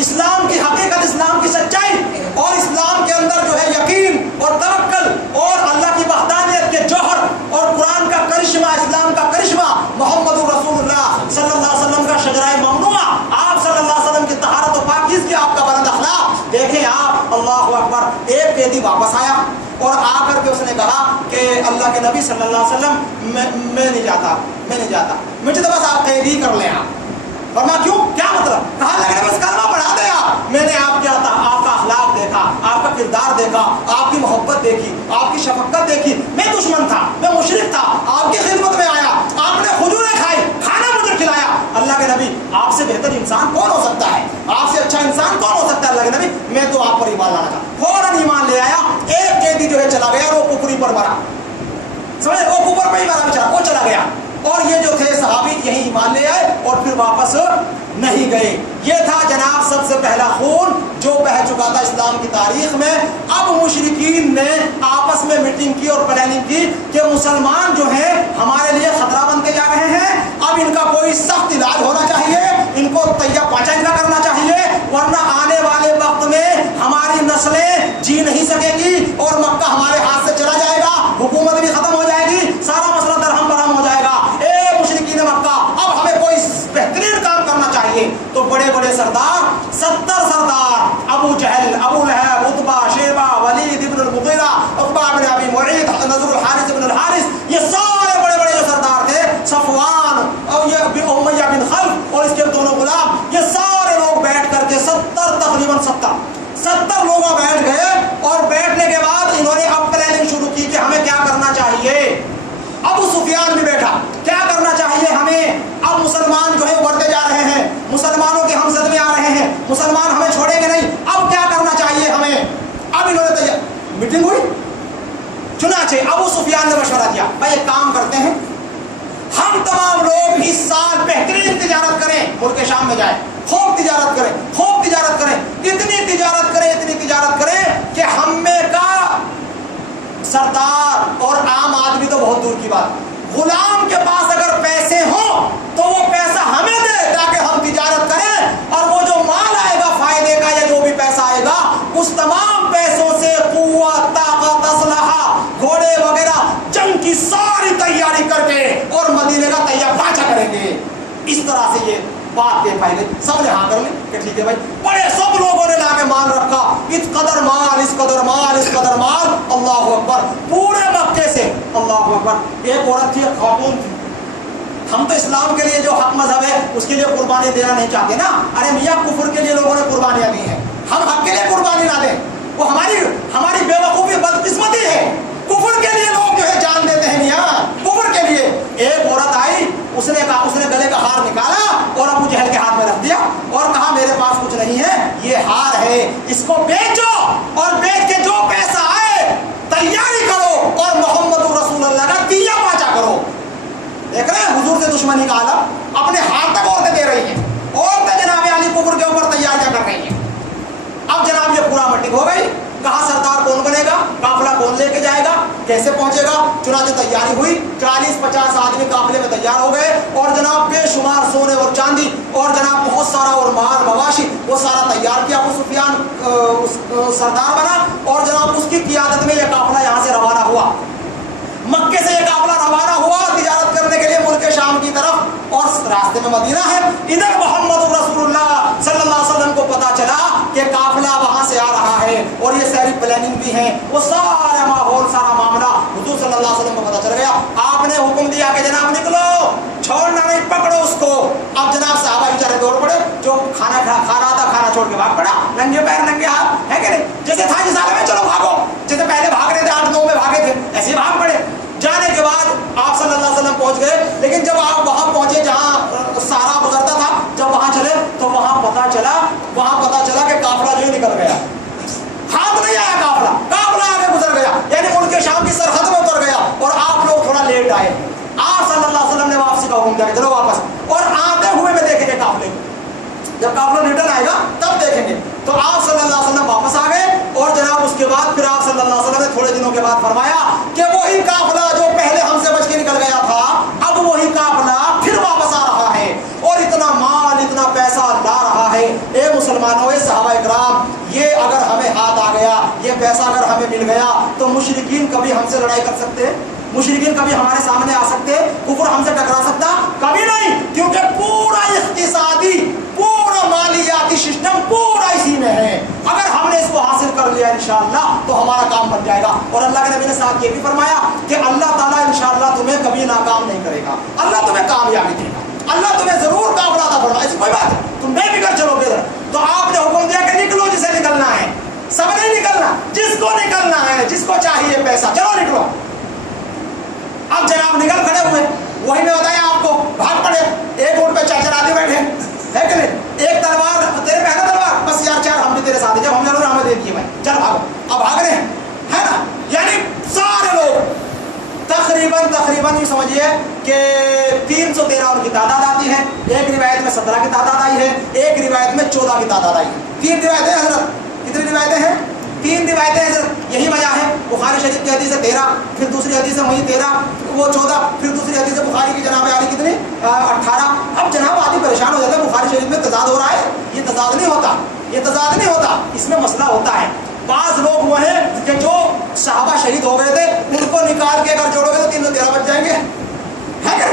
इस्लाम की हकीकत, इस्लाम की सच्चाई और इस्लाम के अंदर जो है यकीन और तवक्कल और अल्लाह की वहदानियत के जौहर और कुरान का करिश्मा, इस्लाम का करिश्मा, मोहम्मदुर रसूलुल्लाह सल्लल्लाहु अलैहि वसल्लम का शजराए ममनुआ, आप सल्लल्लाहु अलैहि वसल्लम की तहारत और पाकीज़गी, आपका बुलंद अखलाक। देखें आप, अल्लाहु अकबर। एक कैदी वापस आया और आकर के उसने कहा कि अल्लाह के नबी सल्लल्लाहु अलैहि वसल्लम मैं नहीं जाता, मुझे तो बस आप कैदी कर लें आप। वरना क्यों, क्या मतलब, कहा लगे बस कलमा पढ़ा दे आप। मैंने आपका अखलाक देखा, आपका किरदार देखा, आपकी मोहब्बत देखी, आपकी शफकत देखी। मैं दुश्मन था, मैं मुशरिक था, आपकी खिदमत में आया, आपने खुजूरें खाई, खाना मुझे खिलाया। अल्लाह के नबी आपसे बेहतर इंसान कौन हो सकता है, आपसे अच्छा इंसान कौन हो सकता है अल्लाह के नबी, मैं तो आप पर ईमान लाना था। फौरन ईमान ले आया। एक कैदी जो है चला गया, वो कुफरी पर मरा, समझे, वो कुफर पर ही मरा बेचारा, वो चला गया। और ये जो थे सहाबी यही ईमान ले आए और फिर वापस नहीं गए। ये था जनाब सबसे पहला खून जो बह चुका था इस्लाम की तारीख में। अब मुशरिकीन ने आपस में मीटिंग की और प्लानिंग की कि मुसलमान जो हैं हमारे लिए खतरा बनते जा रहे हैं, अब इनका कोई सख्त इलाज होना चाहिए, इनको तैयार पाचन करना चाहिए, वरना आने वाले वक्त में हमारी नस्लें जी नहीं सकेगी और मक्का हमारे हाथ से चला जाएगा, हुकूमत भी खत्म हो जाएगी, सारा मसला दरहम बरहम हो जाएगा। मुशरिकीन मक्का, अब हमें कोई बेहतरीन काम करना चाहिए। तो बड़े बड़े सरदार, 70 सरदार, अबू जहल, अबू लहब, उतबा, शेबा, वलीद इब्न मुगीरा, उक़बा इब्न अबी मुईद, नज़रुल हारिस इब्न हारिस, ये सारे बड़े बड़े जो सरदार थे, सफवान और ये उमय्या बिन खल्फ और इसके दोनों गुलाम, ये सारे लोग बैठ करके तकरीबन 70 लोग बैठ गए। और बैठने के बाद इन्होंने अब प्लानिंग शुरू की कि हमें क्या करना चाहिए। अबू सुफियान भी बैठा, क्या करना चाहिए हमें, अब मुसलमान जो है उभरते जा रहे हैं, मुसलमानों के हम सदमे आ रहे हैं, मुसलमान हमें छोड़ेंगे नहीं, अब क्या करना चाहिए हमें। अब इन्होंने तैयार मीटिंग हुई, चुनाचे अबू सुफियान ने मशवरा दिया, भाई एक काम करते हैं, हम तमाम लोग इस साल बेहतरीन तिजारत करें, मुल्क शाम में जाए, खूब तिजारत करें, खूब तिजारत करें, इतनी तिजारत करें कि हम में का सरदार और आम आदमी तो बहुत दूर की बात, गुलाम के पास अगर पैसे हो तो वो पैसा हमें दे ताकि हम तिजारत करें, और वो जो माल आएगा फायदे का या जो भी पैसा आएगा उस सारी तैयारी करके और मदीने का तैयार ढांचा करेंगे। इस तरह से ये बात के पहले सब ने हाँ कर ली कि ठीक है भाई। बड़े सब लोगों ने लाके मान रखा, इस कदर माल, इस कदर माल, इस कदर माल, अल्लाह अकबर। पूरे मक्के से अल्लाह अकबर। एक औरत थी, एक खातून थी। हम तो इस्लाम के लिए जो हक मजहब है उसके लिए कुर्बानी देना नहीं चाहते ना। अरे मियाँ कुफर के लिए लोगों ने कुर्बानियां दी हैं, हम हक के लिए कुर्बानी ना दें, वो हमारी बेवकूफ़ी बदकिस्मती है। कुफर के लिए लोग जो है जान देते हैं मियाँ, कुफर के लिए। एक औरत आई, उसने गले का हार निकाला और अबू जहल के हाथ में रख दिया और कहा मेरे पास कुछ नहीं है, ये हार है, इसको बेचो और बेच के जो पैसा आए तैयारी करो और मोहम्मद रसूलुल्लाह का दिया पाचा करो। देख रहे हैं हुजूर से दुश्मनी का आलम, अपने हाथ तक औरतें दे रही हैं, औरतें जनाब अली कुफर के ऊपर तैयारियां कर रही हैं। अब जनाब ये पूरा मटिक हो गई, कहा सरदार कौन बनेगा, काफिला कौन लेके जाएगा, कैसे पहुंचेगा। चुनाचे तैयारी हुई, 40-50 आदमी काफिले में तैयार हो गए और जनाब बेशुमार सोने और चांदी और जनाब बहुत सारा और माल मवाशी वो सारा तैयार किया। अबू सुफियान सरदार बना और जनाब उसकी क़ियादत में यह काफिला यहाँ से रवाना हुआ। मक्के से यह काफिला रवाना हुआ तिजारत करने के लिए मुल्क शाम की तरफ और रास्ते में मदीना है। इधर मोहम्मद रसूलुल्लाह सल्लल्लाहु अलैहि वसल्लम को पता चला कि काफिला वहां से आ रहा है और ये सारी प्लानिंग भी है, वो सारा माहौल सारा मामला हुजूर सल्लल्लाहु अलैहि वसल्लम को पता चल गया। आपने हुक्म दिया कि जनाब निकलो, छोड़ना नहीं, पकड़ो उसको। अब जनाब साहबा बेचारे दौड़ पड़े, जो खाना खा रहा था खाना छोड़ के भाग पड़ा, नंगे पैर नंगे हाथ, है कि नहीं। जैसे था जिस हाल में चलो भागो, जैसे पहले भाग रहे थे 8-9 में भागे थे, ऐसे भाग पड़े। जाने के बाद आप सल्लल्लाहु अलैहि वसल्लम पहुंच गए, लेकिन जब आप वहां पहुंचे जहां सारा गुजरता था, जब वहां चले तो वहां पता चला कि काफिला जो निकल गया, हाथ नहीं आया काफिला आगे गुजर गया, यानी उनके शाम की सरहद में उतर गया और आप लोग थोड़ा लेट आए। आप सल्लल्लाहु अलैहि वसल्लम ने वापसी का हुक्म दिया, चलो वापस, और आते हुए में देखेंगे काफिले, जब काफिला रिटर्न आएगा तब देखेंगे। तो आप सल्लल्लाहु अलैहि वसल्लम वापस आ गए और जनाब उसके बाद फिर आप सल्लल्लाहु अलैहि वसल्लम ने थोड़े दिनों के बाद फरमाया कि वही काफिला जो पहले हमसे बच के निकल गया था, अब वही काफिला फिर वापस आ रहा है और इतना माल इतना पैसा ला रहा है। ए मुसलमानों, ए सहाबा इकराम, ये अगर हमें हाथ आ गया, ये पैसा अगर हमें मिल गया तो मुशरिकीन कभी हमसे लड़ाई कर सकते, मुशरिकीन कभी हमारे सामने आ सकते, कुफर हमसे टकरा सकता? कभी नहीं, क्योंकि पूरा इख्तिसादी पूरा मालियाती सिस्टम पूरा इसी में है। अगर हमने इसको हासिल कर लिया इंशाअल्लाह तो हमारा काम बन जाएगा। और अल्लाह के नबी ने साथ ये भी फरमाया कि अल्लाह ताला इंशाअल्लाह तुम्हें कभी नाकाम नहीं करेगा, अल्लाह तुम्हें कामयाबी देगा, अल्लाह तुम्हें जरूर कामयाब अता फरमाएगा। ऐसी कोई बात है, तुम बेफिक्र चलोगे। तो आपने हुक्म दिया कि निकलो, जिसे निकलना है, सब नहीं निकलना, जिसको निकलना है, जिसको चाहिए पैसा, चलो निकलो। अब जनाब निकल खड़े हुए, वही मैं बताया आपको, भाग पड़े, एक ऊँट पे 4 आदमी बैठे, है कि नहीं। एक तलवार, तेरे पे है ना तलवार, बस यार 4 हम भी तेरे साथ हैं, जब हम जरूर हमें दे दिए भाई, चल भागो। अब भाग रहे हैं, है ना। यानी सारे लोग तकरीबन ये समझिए कि 313 उनकी तादाद आती है। एक रिवायत में 17 की तादाद आई है, एक रिवायत में 14 की तादाद आई है। 3 रिवायतें हजरत, कितनी रिवायतें हैं? 3 रिवायतें हजरत। यही वजह है बुखारी शरीफ की हदीस है 13, फिर दूसरी हदीस है वही 13, वो 14, फिर दूसरी हदीस है बुखारी की जनाब आली कितनी 18। अब जनाब आदमी परेशान हो जाता है, बुखारी शरीफ में तजाद हो रहा है, ये तजाद नहीं होता, ये तजाद नहीं होता, इसमें मसला होता है। बाज लोग वो हैं कि जो सहाबा शहीद हो गए थे उनको निकाल के अगर जोड़ोगे तो 313 बच जाएंगे, है क्या।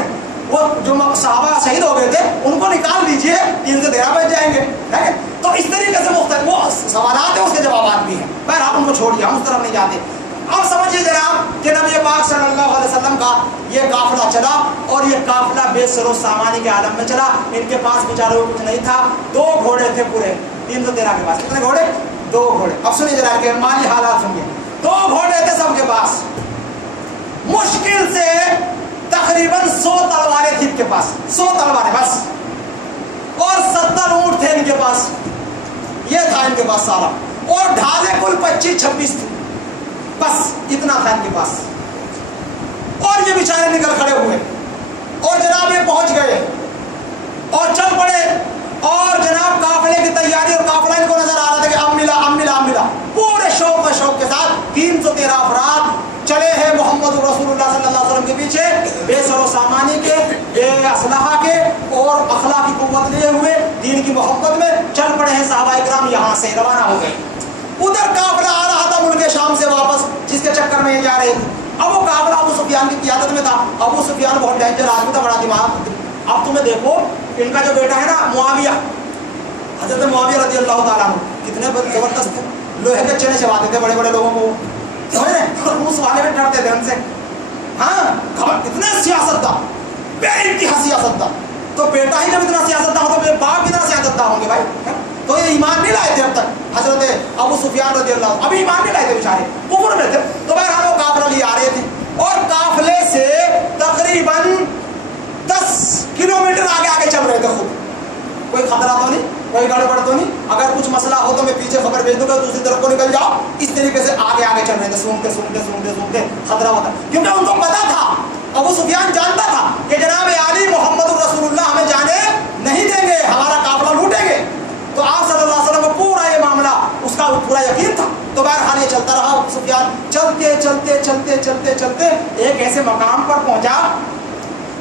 वो जो सहाबा शहीद हो गए थे उनको निकाल लीजिए, 313 बच जाएंगे, है। तो इस तरीके से मुख्तलिफ वो सवालात है, उसके जवाब भी हैं। बहर आप उनको छोड़िए, हम उस तरफ नहीं जाते। अब समझिए जनाब कि नबी पाक सल्लल्लाहु अलैहि वसल्लम का ये काफिला चला और ये काफिला बेसरो सामानी के आलम में चला। इनके पास बेचारों को कुछ नहीं था, 2 घोड़े थे पूरे 313 के पास। कितने घोड़े? 2 घोड़े। अब सुनिए जरा के माली हालात सुनिए। 2 घोड़े थे सबके पास, मुश्किल से तकरीबन 100 तलवारें थी इनके पास, 100 तलवारें बस, और 70 ऊंट थे इनके पास, ये था इनके पास सारा, और ढाले कुल 25-26 थे, बस इतना था इनके पास। और ये बेचारे निकल खड़े हुए और जनाब ये पहुंच गए और चल पड़े, और जनाब काफिले की तैयारी, और काफिला इनको नजर आ रहा था कि अब मिला अब मिला अब मिला। पूरे शौक के साथ 313 अफराद चले हैं मोहम्मद रसूलुल्लाह सल्लल्लाहु अलैहि वसल्लम के पीछे, बेसरो सामानी के, बेअसलहा के और अखलाकी कुव्वत लिए हुए, दीन की मोहब्बत में चल पड़े हैं। सहाबा इकराम यहाँ से रवाना हो गए। उधर काफिला आ रहा था मुल्क शाम से वापस, जिसके चक्कर में ये जा रहे थे। अब वो काफिला अबू सुफियान की क़ियादत में था। अबू सुफियान बहुत डेंजर आदमी था, बड़ा दिमाग। अब तुम्हें देखो, इनका जो बेटा है ना मुआविया, हजरत मुआविया रज़ी अल्लाह ताला अन्हु, कितने जबरदस्त थे, लोहे के चने चबाते थे बड़े बड़े लोगों को, समझ रहे, और रूस वाले भी डरते थे उनसे। हाँ, खबर इतने सियासतदान, बेइंतहा सियासतदान। तो बेटा ही जब इतना सियासतदान हो तो बाप कितना सियासतदान होंगे भाई। तो ये ईमान नहीं लाए थे अब तक हजरत अबू सुफियान रज़ी अल्लाह, अभी ईमान नहीं लाए थे बेचारे, कुफर में थे। तो बहरहाल वो काफिला लिए आ रहे थे और काफिले से तकरीबन 10 किलोमीटर आगे आगे चल रहे थे खुद। कोई खतरा तो नहीं, कोई गड़बड़ तो नहीं, अगर कुछ मसला हो तो मैं पीछे खबर भेज दूंगा, दूसरी तरफ को निकल जाओ। इस तरीके से आगे आगे चल रहे थे, सूंघते सूंघते सूंघते सूंघते खतरा होता, क्योंकि उनको पता था, अबू सुफियान जानता था कि जनाब अली मोहम्मद रसूलुल्लाह हमें जाने नहीं देंगे, हमारा काफिला लूटेंगे। तो आप सल्लल्लाहु अलैहि वसल्लम को पूरा ये मामला, उसका पूरा यकीन था। तो बहरहाल ये चलता रहा। अबू सुफियान चलते चलते चलते चलते चलते एक ऐसे मकाम पर पहुंचा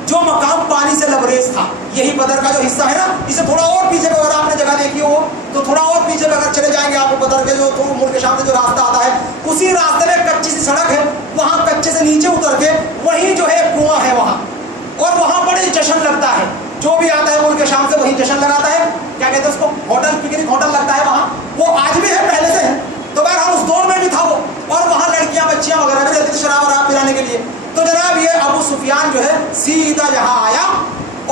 जो मकाम पानी से लबरेज था। यही बदर का जो हिस्सा है ना, इसे थोड़ा और पीछे पे, अगर आपने जगह देखी हो तो थोड़ा और पीछे पे अगर चले जाएंगे आप, बदर के जो मुल्क शाम से जो रास्ता आता है, उसी रास्ते में कच्ची सी सड़क है, वहाँ कच्चे से नीचे उतर के वहीं जो है कुआं है वहाँ, और वहाँ बड़े जश्न लगता है। जो भी आता है मुल्क शाम से वही जश्न लगाता है, क्या कहते हैं उसको, होटल, पिकनिक होटल लगता है वहाँ, वो आज भी है, पहले से है। तो बहरहाल उस दौर में भी था वो, और वहाँ लड़कियाँ बच्चियाँ वगैरह भी रहती थी शराब वराब पिलाने के लिए। तो जनाब ये अबू सुफियान जो है सीधा यहाँ आया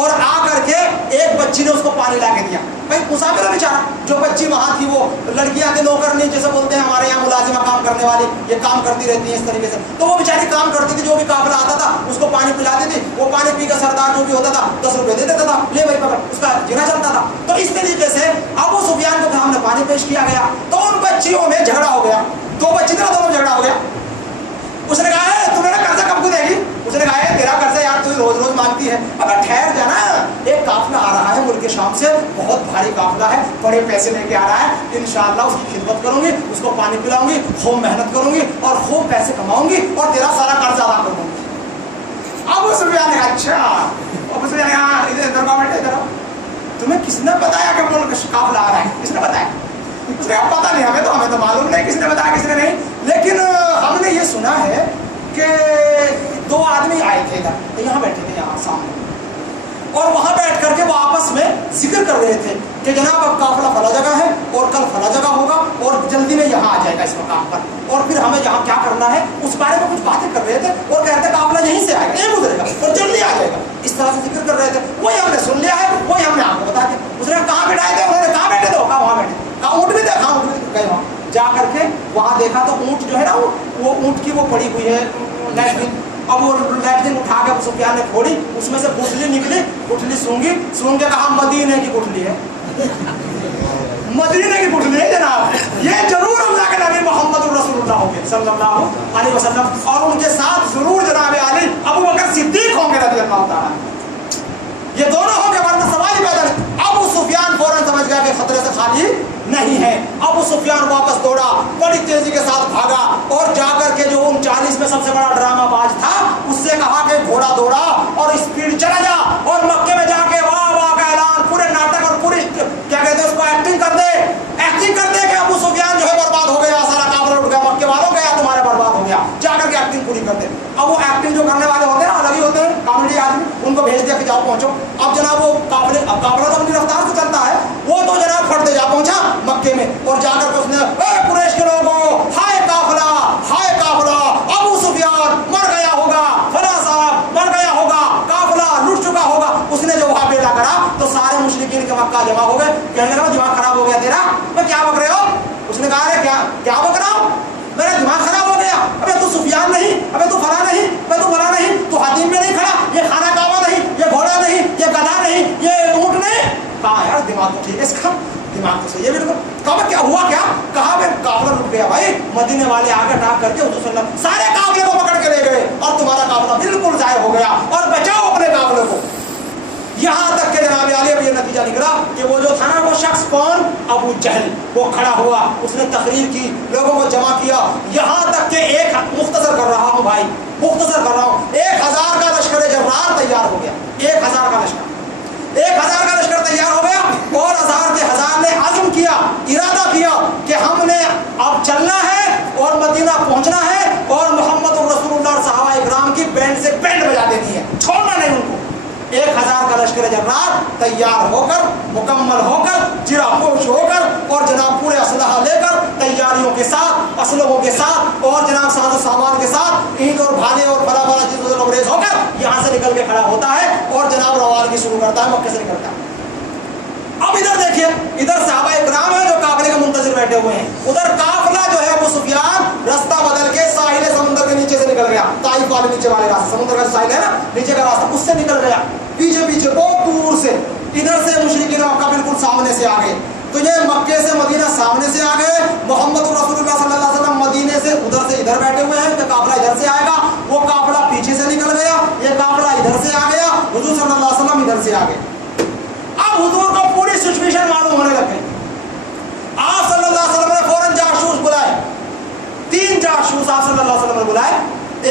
और आ करके एक बच्ची ने उसको पानी ला के दिया। भाई मुसाफिर है बेचारा, जो बच्ची वहाँ थी वो लड़कियाँ थी, नौकर नहीं, जैसे बोलते हैं हमारे यहाँ मुलाजिमा काम करने वाली, ये काम करती रहती है इस तरीके से। तो वो बेचारी काम करती थी, जो भी काफिला आता था उसको पानी पिलाती थी, वो पानी पी कर सरदार जो भी होता था 10 रुपये दे देता था, ले भाई पकड़, उसका जीना चलता था। तो इस तरीके से अबू सुफियान को सामने पानी पेश किया गया। तो उन बच्चियों में झगड़ा हो गया, 2 बच्ची थी, दोनों झगड़ा हो गया। उसने कहा तू मेरा कर्जा कब को देगी? उसने कहा तेरा कर्जा यार तू रोज रोज मांगती है, अगर ठहर जाना, एक काफिला आ रहा है मुल्क शाम से, बहुत भारी काफिला है, बड़े पैसे लेके आ रहा है, इंशाअल्लाह उसकी खिदमत करूंगी, उसको पानी पिलाऊंगी, खूब मेहनत करूंगी और खूब पैसे कमाऊंगी और तेरा सारा कर्जा अदा कर दूंगी। अब सुफियान ने अच्छा, अब सुफियान यहाँ इधर का बैठे, इधर तुम्हें किसने बताया कि मुल्क काफिला आ रहा है? किसने बताया? उसने कहा पता नहीं, हमें तो मालूम नहीं किसने बताया किसने नहीं, लेकिन हमने ये सुना है कि 2 आदमी आए थे इधर, तो यहाँ बैठे थे यहाँ सामने, और वहाँ बैठ करके वो आपस में जिक्र कर रहे थे कि जनाब अब काफिला फला जगह है और कल फला जगह होगा और जल्दी में यहाँ आ जाएगा इस मकाम पर, और फिर हमें यहाँ क्या करना है उस बारे में कुछ बातें कर रहे थे, और कहते काफिला यहीं से आएगा, यहीं गुजरेगा और जल्दी आ जाएगा, इस तरह से जिक्र कर रहे थे। वही हमने सुन लिया है, वही हमने आपको बता दिया। उसने कहाँ बैठाए थे? उन्होंने कहाँ बैठे थे? कहा वहाँ बैठे। कहा ऊँट भी देखा? ऊँट भी गए वहाँ जा करके, वहाँ देखा तो ऊँट जो है ना, वो ऊँट की वो पड़ी हुई है लैट्रिन। अब वो लैट्रिन उठा के सुफियान ने फोड़ी, उसमें से गुठली निकली, गुठली सूंघी, सूंघ के कहा मदीने की गुठली है, मदीने की गुठली है जनाब, ये जरूर अल्लाह के नबी मोहम्मद रसूलुल्लाह होंगे सल्लल्लाहु अलैहि वसल्लम, और उनके साथ जरूर जनाब अली अबू बकर सिद्दीक होंगे रज़ी अल्लाह ताला, ये दोनों होंगे, वरना सवाल ही पैदा नहीं। अबू सुफियान फौरन समझ गया कि खतरे से खाली नहीं है। अबू सुफियान वापस दौड़ा, बड़ी तेजी के साथ भागा और जाकर के जो 39 में सबसे बड़ा ड्रामा बाज था उससे कहा कि घोड़ा दौड़ा और स्पीड चला जा, और मक्के में जाके वाह वाह का ऐलान, पूरे नाटक और पूरी क्या कहते हैं उसको एक्टिंग कर दे कि अबू सुफियान जो है बर्बाद हो गया, सारा काफिला उठ गया, मक्के वालों गया तुम्हारा बर्बाद हो गया, जाकर के एक्टिंग पूरी कर दे। अब वो एक्टिंग जो करने वाले होते हैं ना, अलग ही होते हैं, कॉमेडी आदमी, उनको भेज दिया कि जाओ पहुंचो। अब जनाब वो काफिला तो अपनी रफ्तार से चलता है, वो तो जनाब फटते जा पहुंचा मक्के में, और जाकर के उसने कुरैश के लोगों, हाय काफिला, अबू सुफियान मर गया होगा, फला साहब मर गया होगा, काफिला लुट चुका होगा। उसने जो वहां बेला करा तो सारे मुशरिकीन के मक्का जमा हो गए, कहने लगा दिमाग खराब हो गया तेरा, मैं क्या बक रहे हो? उसने कहा अरे क्या बक रहा हूं, मेरा दिमाग खराब हो गया, अबे तू सुफियान नहीं, अबे तू फला नहीं, अबे तू फला नहीं, तू हातिम में नहीं खड़ा, ये खाना काबा नहीं, ये घोड़ा नहीं, ये गधा नहीं, ये ऊंट नहीं। कहा यार दिमाग तो ठीक है इसका, दिमाग तो सही है बिल्कुल। कहा क्या हुआ? क्या कहा? काफिला लुट गया भाई, मदीने वाले आगे टाक करके हुजूर सारे काफिले को पकड़ के ले गए और तुम्हारा काफिला बिल्कुल जायब हो गया, और बचाओ अपने काफिले को। यहाँ तक के जनाब आली अब ये नतीजा निकला कि वो जो था ना, वो शख्स कौन? अबू जहल, वो खड़ा हुआ, उसने तकरीर की, लोगों को जमा किया, यहाँ तक के एक मुख्तसर कर रहा हूँ भाई, मुख्तसर कर रहा हूँ, 1000 का लश्कर जर्रार तैयार हो गया, 1000 का लश्कर, 1000 का लश्कर तैयार हो गया, और 1000 के 1000 ने आज़म किया, इरादा किया कि हमने अब चलना है और मदीना पहुंचना है और मोहम्मद रसूलुल्लाह बजा देनी है, छोड़ना नहीं उनको। 1000 का लश्कर जर्रार तैयार होकर, मुकम्मल होकर, जिरापोश होकर और जनाब पूरे असलहा लेकर, तैयारियों के साथ, असलहों के साथ और जनाब साजो सामान के साथ, ईंट और भाले और फला फला चीज़ों से लबरेज होकर यहाँ से निकल के खड़ा होता है और जनाब रवानगी शुरू करता है, मक्के से निकलता है। अब इधर देखिए, इधर सहाबा इकराम है जो काफिले के मुंतजिर बैठे हुए हैं, उधर काफिला जो है अबू सुफियान रास्ता बदल के साहिल समुद्र के नीचे से निकल गया, ताइफ वाले नीचे वाले रास्ते, समुद्र का साहिल है ना, नीचे का रास्ता, उससे निकल गया पीछे पीछे बहुत दूर से। इधर से मुशरिकीन मक्का बिल्कुल सामने से आ गए, तो ये मक्के से मदीना सामने से आ गए, मोहम्मद रसूलुल्लाह सल्लल्लाहु अलैहि वसल्लम मदीने से उधर से इधर बैठे हुए हैं, तो काफिला इधर से आएगा, वो काफिला पीछे से निकल गया, ये काफिला इधर से आ गया, हुजूर सल्लल्लाहु अलैहि वसल्लम इधर से आ गए। अब हुजूर को पूरी सिचुएशन मालूम होने लग गई। आप सल्लल्लाहु अलैहि वसल्लम ने फौरन जासूस बुलाए, 3 जासूस आप सल्लल्लाहु अलैहि वसल्लम ने बुलाए,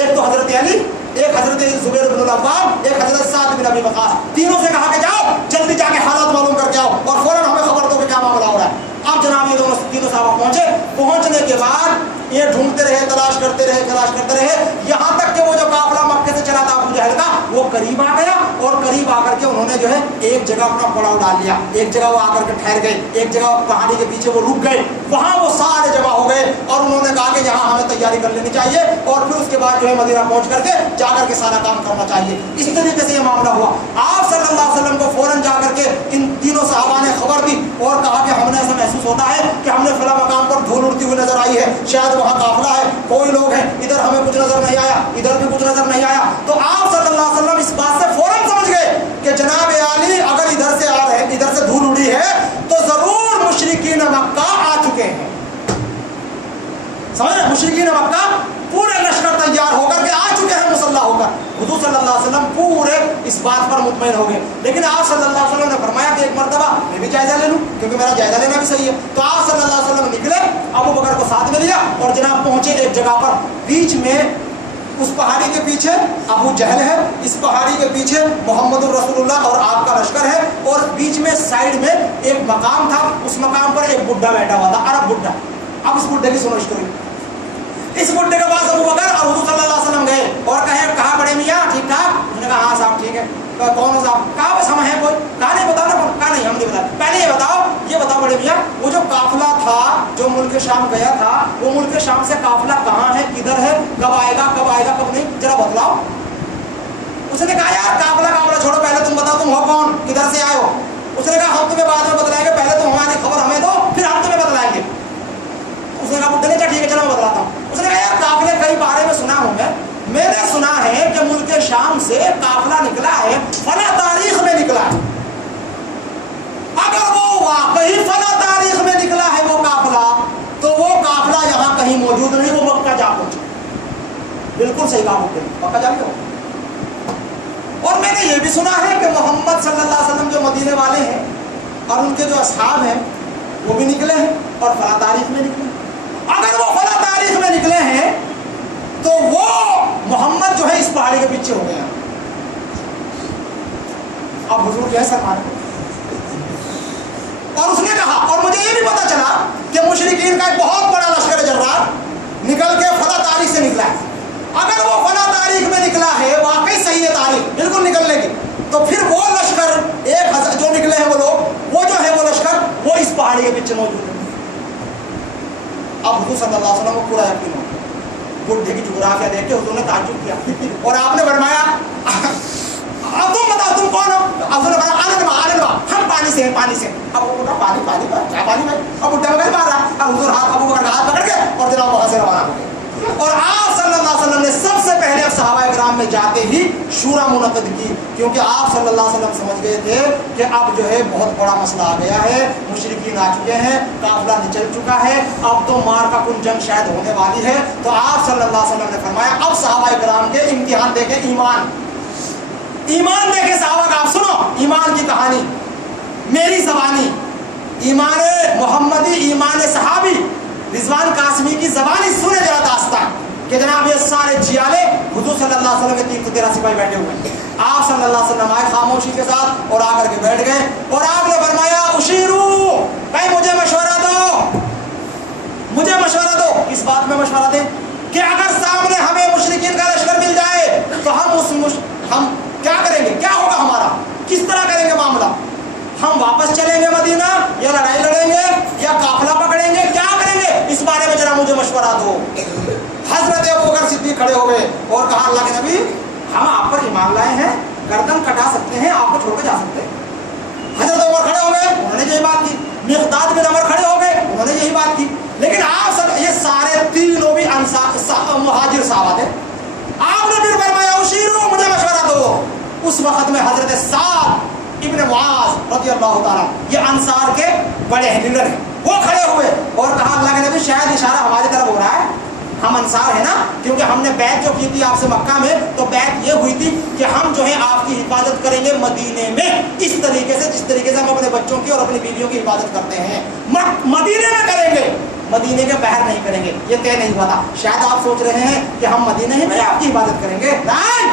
एक तो हजरत अली, एक हजरत जुबैर बिन अव्वाम, एक हजरत साद बिन अबी वक़ास, तीनों से कहा कि जाओ जल्दी जाके हालात मालूम करके आओ और फौरन हमें खबर दो कि क्या मामला हो रहा है। अब जनाब ये दोनों तीनों साहब पहुंचे, पहुंचने के बाद ये ढूंढते रहे, तलाश करते रहे, यहाँ तक कि वो जो काफिला मक्के से चला था अबू जहल का, वो करीब आ गया और करीब आकर के उन्होंने जो है एक जगह अपना पड़ाव डाल लिया, एक जगह वो आकर के ठहर गए, एक जगह पहाड़ी के पीछे वो रुक गए, वहाँ वो सारे जगह हो गए और उन्होंने कहा कि यहाँ हमें तैयारी कर लेनी चाहिए और फिर उसके बाद जो है मदीना पहुँच करके जाकर के सारा काम करना चाहिए। इस तरीके से ये मामला हुआ। आप सल्लल्लाहु अलैहि वसल्लम को फौरन जाकर के इन तीनों सहाबा ने खबर दी और कहा कि हमने ऐसा महसूस होता है कि हमने फला मकाम पर धूल उड़ती हुई नजर आई है, शायद वहाँ काफिला है, कोई लोग हैं, इधर हमें कुछ नजर नहीं आया, इधर भी कुछ नजर नहीं आया। तो आप सल्लल्लाहु अलैहि वसल्लम इस बात से फौरन समझ गए कि जनाब अली अगर इधर से आ रहे, इधर से धूल उड़ी है तो जरूर मुशरिकीन मक्का आ चुके हैं। समझ रहे, मुशरिकीन मक्का पूरे लश्कर तैयार होकर के आ चुके हैं मुसल्ला होकर। हुजूर सल्लल्लाहु अलैहि वसल्लम पूरे इस बात पर मुतमईन हो गए, लेकिन आप सल्लल्लाहु अलैहि वसल्लम ने फरमाया कि एक मर्तबा मैं भी जायजा ले लूं, क्योंकि मेरा जायजा लेना भी सही है। तो आप सल्लल्लाहु अलैहि वसल्लम निकले, अबू बकर को साथ में लिया और जनाब पहुंचे एक जगह पर, बीच में उस पहाड़ी के पीछे अबू जहल है, इस पहाड़ी के पीछे मोहम्मद रसूलुल्लाह और आपका लश्कर है और बीच में साइड में एक मकाम था, उस मकाम पर एक बुड्ढा बैठा हुआ था, अरब बुड्ढा। अब इस बुड्ढे की सुनो स्टोरी। इस बुड्ढे के पास अबू बकर और हुजूर सल्लल्लाहु अलैहि वसल्लम गए और कहा बड़े मियाँ ठीक ठाक? उसने कहा हाँ साहब ठीक है। कौन हो साहब? कहा बस हम हैं कोई। कहा नहीं बताओ ना, कहा नहीं हम नहीं बता, पहले ये बताओ बड़े मियाँ, वो जो काफिला था जो मुल्क शाम गया था, वो मुल्क शाम से काफिला कहाँ है, किधर है, कब आएगा कब नहीं, जरा बतलाओ। उसने कहा यार काफिला छोड़ो, पहले तुम बताओ तुम हो कौन, किधर से आए हो। उसने कहा हम तुम्हें बाद में बतलाएंगे, पहले तुम हमारी खबर हमें दो, फिर हम तुम्हें बतलाएंगे। उसने कहा बुड्ढे ने कहा ठीक है चलो मैं बतलाता हूँ। उसने कहा यार काफिले कई बारे में सुना हूँ मैंने सुना है कि मुल्क शाम से काफिला निकला है, फला तारीख में निकला है। अगर वो वाकई फला तारीख में निकला है वो काफिला, तो वो काफिला यहाँ कहीं मौजूद नहीं, वो मक्का जा पहुंचा। बिल्कुल सही कहा बुड्ढे, मक्का जा पहुंचा। और मैंने ये भी सुना है कि मोहम्मद सल्लल्लाहु अलैहि वसल्लम जो मदीने वाले हैं और उनके जो असहाब हैं वो भी निकले हैं और फला तारीख में निकले। अगर वो फला तारीख में निकले हैं तो वो मोहम्मद जो है इस पहाड़ी के पीछे हो गए हैं। अब हुजूर जो है सलमान, और उसने कहा और मुझे ये भी पता चला कि मुशरिकीन का एक बहुत बड़ा लश्कर जर्रार निकल के फला तारीख से निकला है। अगर वो फला तारीख में निकला है, वाकई सही है तारीख बिल्कुल निकलने की, तो फिर वो लश्कर 1000 जो निकले हैं वो लोग, वो जो है वो लश्कर वो इस पहाड़ी के पीछे मौजूद है। अब हुजूर सल्लल्लाहु अलैहि वसल्लम को पूरा यकीन हो, बुड्ढे की जुगराफिया देख के हुजूर ने ताज्जुब किया और आपने फरमाया अब तुम बताओ तुम कौन हो। अब उन्होंने कहा आनंद हम पानी से हैं, पानी से। अब वो बोला पानी क्या पानी भाई? अब बुड्ढा मगर मार रहा। अब हुजूर अबू बकर का हाथ पकड़ के और जनाब वहां से रवाना हो गए। और आप सल्लल्लाहु अलैहि वसल्लम ने सबसे पहले सहाबा इकराम में जाते ही शूरा मुनक़िद की, क्योंकि आप सल्लल्लाहु अलैहि वसल्लम समझ गए थे कि अब जो है बहुत बड़ा मसला आ गया है, मुशरिकीन आ चुके हैं, काफिला निकल चुका है, अब तो मार का कुछ जंग शायद होने वाली है। तो आप सल्लल्लाहु अलैहि वसल्लम ने फरमाया अब सहाबा इकराम के इम्तिहान देखे, ईमान देखे सहाबा का। आप सुनो ईमान की कहानी, मेरी ज़बानी ईमान मोहम्मदी, ईमान सहाबी रिजवान कासमी की ज़बानी सुने जरा दास्तान कि जनाब ये सारे जियाले हुजूर सल्लल्लाहु अलैहि वसल्लम के 313 सिपाही बैठे हुए हैं। आप सल्लल्लाहु अलैहि वसल्लम आए खामोशी के साथ और आकर के बैठ गए और आपने फरमाया उशीरू, भाई मुझे मशवरा दो। किस बात में मशवरा दें? कि अगर सामने हमें मुशरिकीन का लश्कर मिल जाए तो हम हम क्या करेंगे, क्या होगा हमारा, किस तरह करेंगे मामला, हम वापस चलेंगे मदीना या लड़ाई लड़ेंगे या काफिला पकड़ेंगे, क्या करेंगे, इस बारे में जरा मुझे मशवरा दो। हजरत अबू बकर सिद्दीक खड़े हो गए और कहा, अल्लाह के नबी, हम आप पर ईमान लाए हैं, गर्दन कटा सकते हैं, आपको छोड़ के जा सकते हैं। हजरत उमर खड़े हो गए, उन्होंने यही बात की। मिक़दाद बिन अमर खड़े हो गए, उन्होंने यही बात की। लेकिन आप सब, ये सारे तीनों भी मुहाजिर साहब थे। आपने फिर फरमाया, उशीरो, मुझे मशवरा दो। उस वक्त में हजरत साद इब्न मुआज़ रज़ियल्लाहु ताला, ये अंसार के बड़े लीडर हैं, वो खड़े हुए और कहा, अल्लाह के नबी, शायद इशारा हमारी तरफ हो रहा है, हम अंसार है ना, क्योंकि हमने बैत जो की थी आपसे मक्का में, तो बैत ये हुई थी कि हम जो है आपकी हिफाजत करेंगे मदीने में, इस तरीके से जिस तरीके से हम अपने बच्चों की और अपनी बीवियों की हिफाजत करते हैं, मदीने में करेंगे, मदीने के बाहर नहीं करेंगे। ये तय नहीं हुआ था। शायद आप सोच रहे हैं कि हम मदीने ही में आपकी हिफाजत करेंगे, नहीं,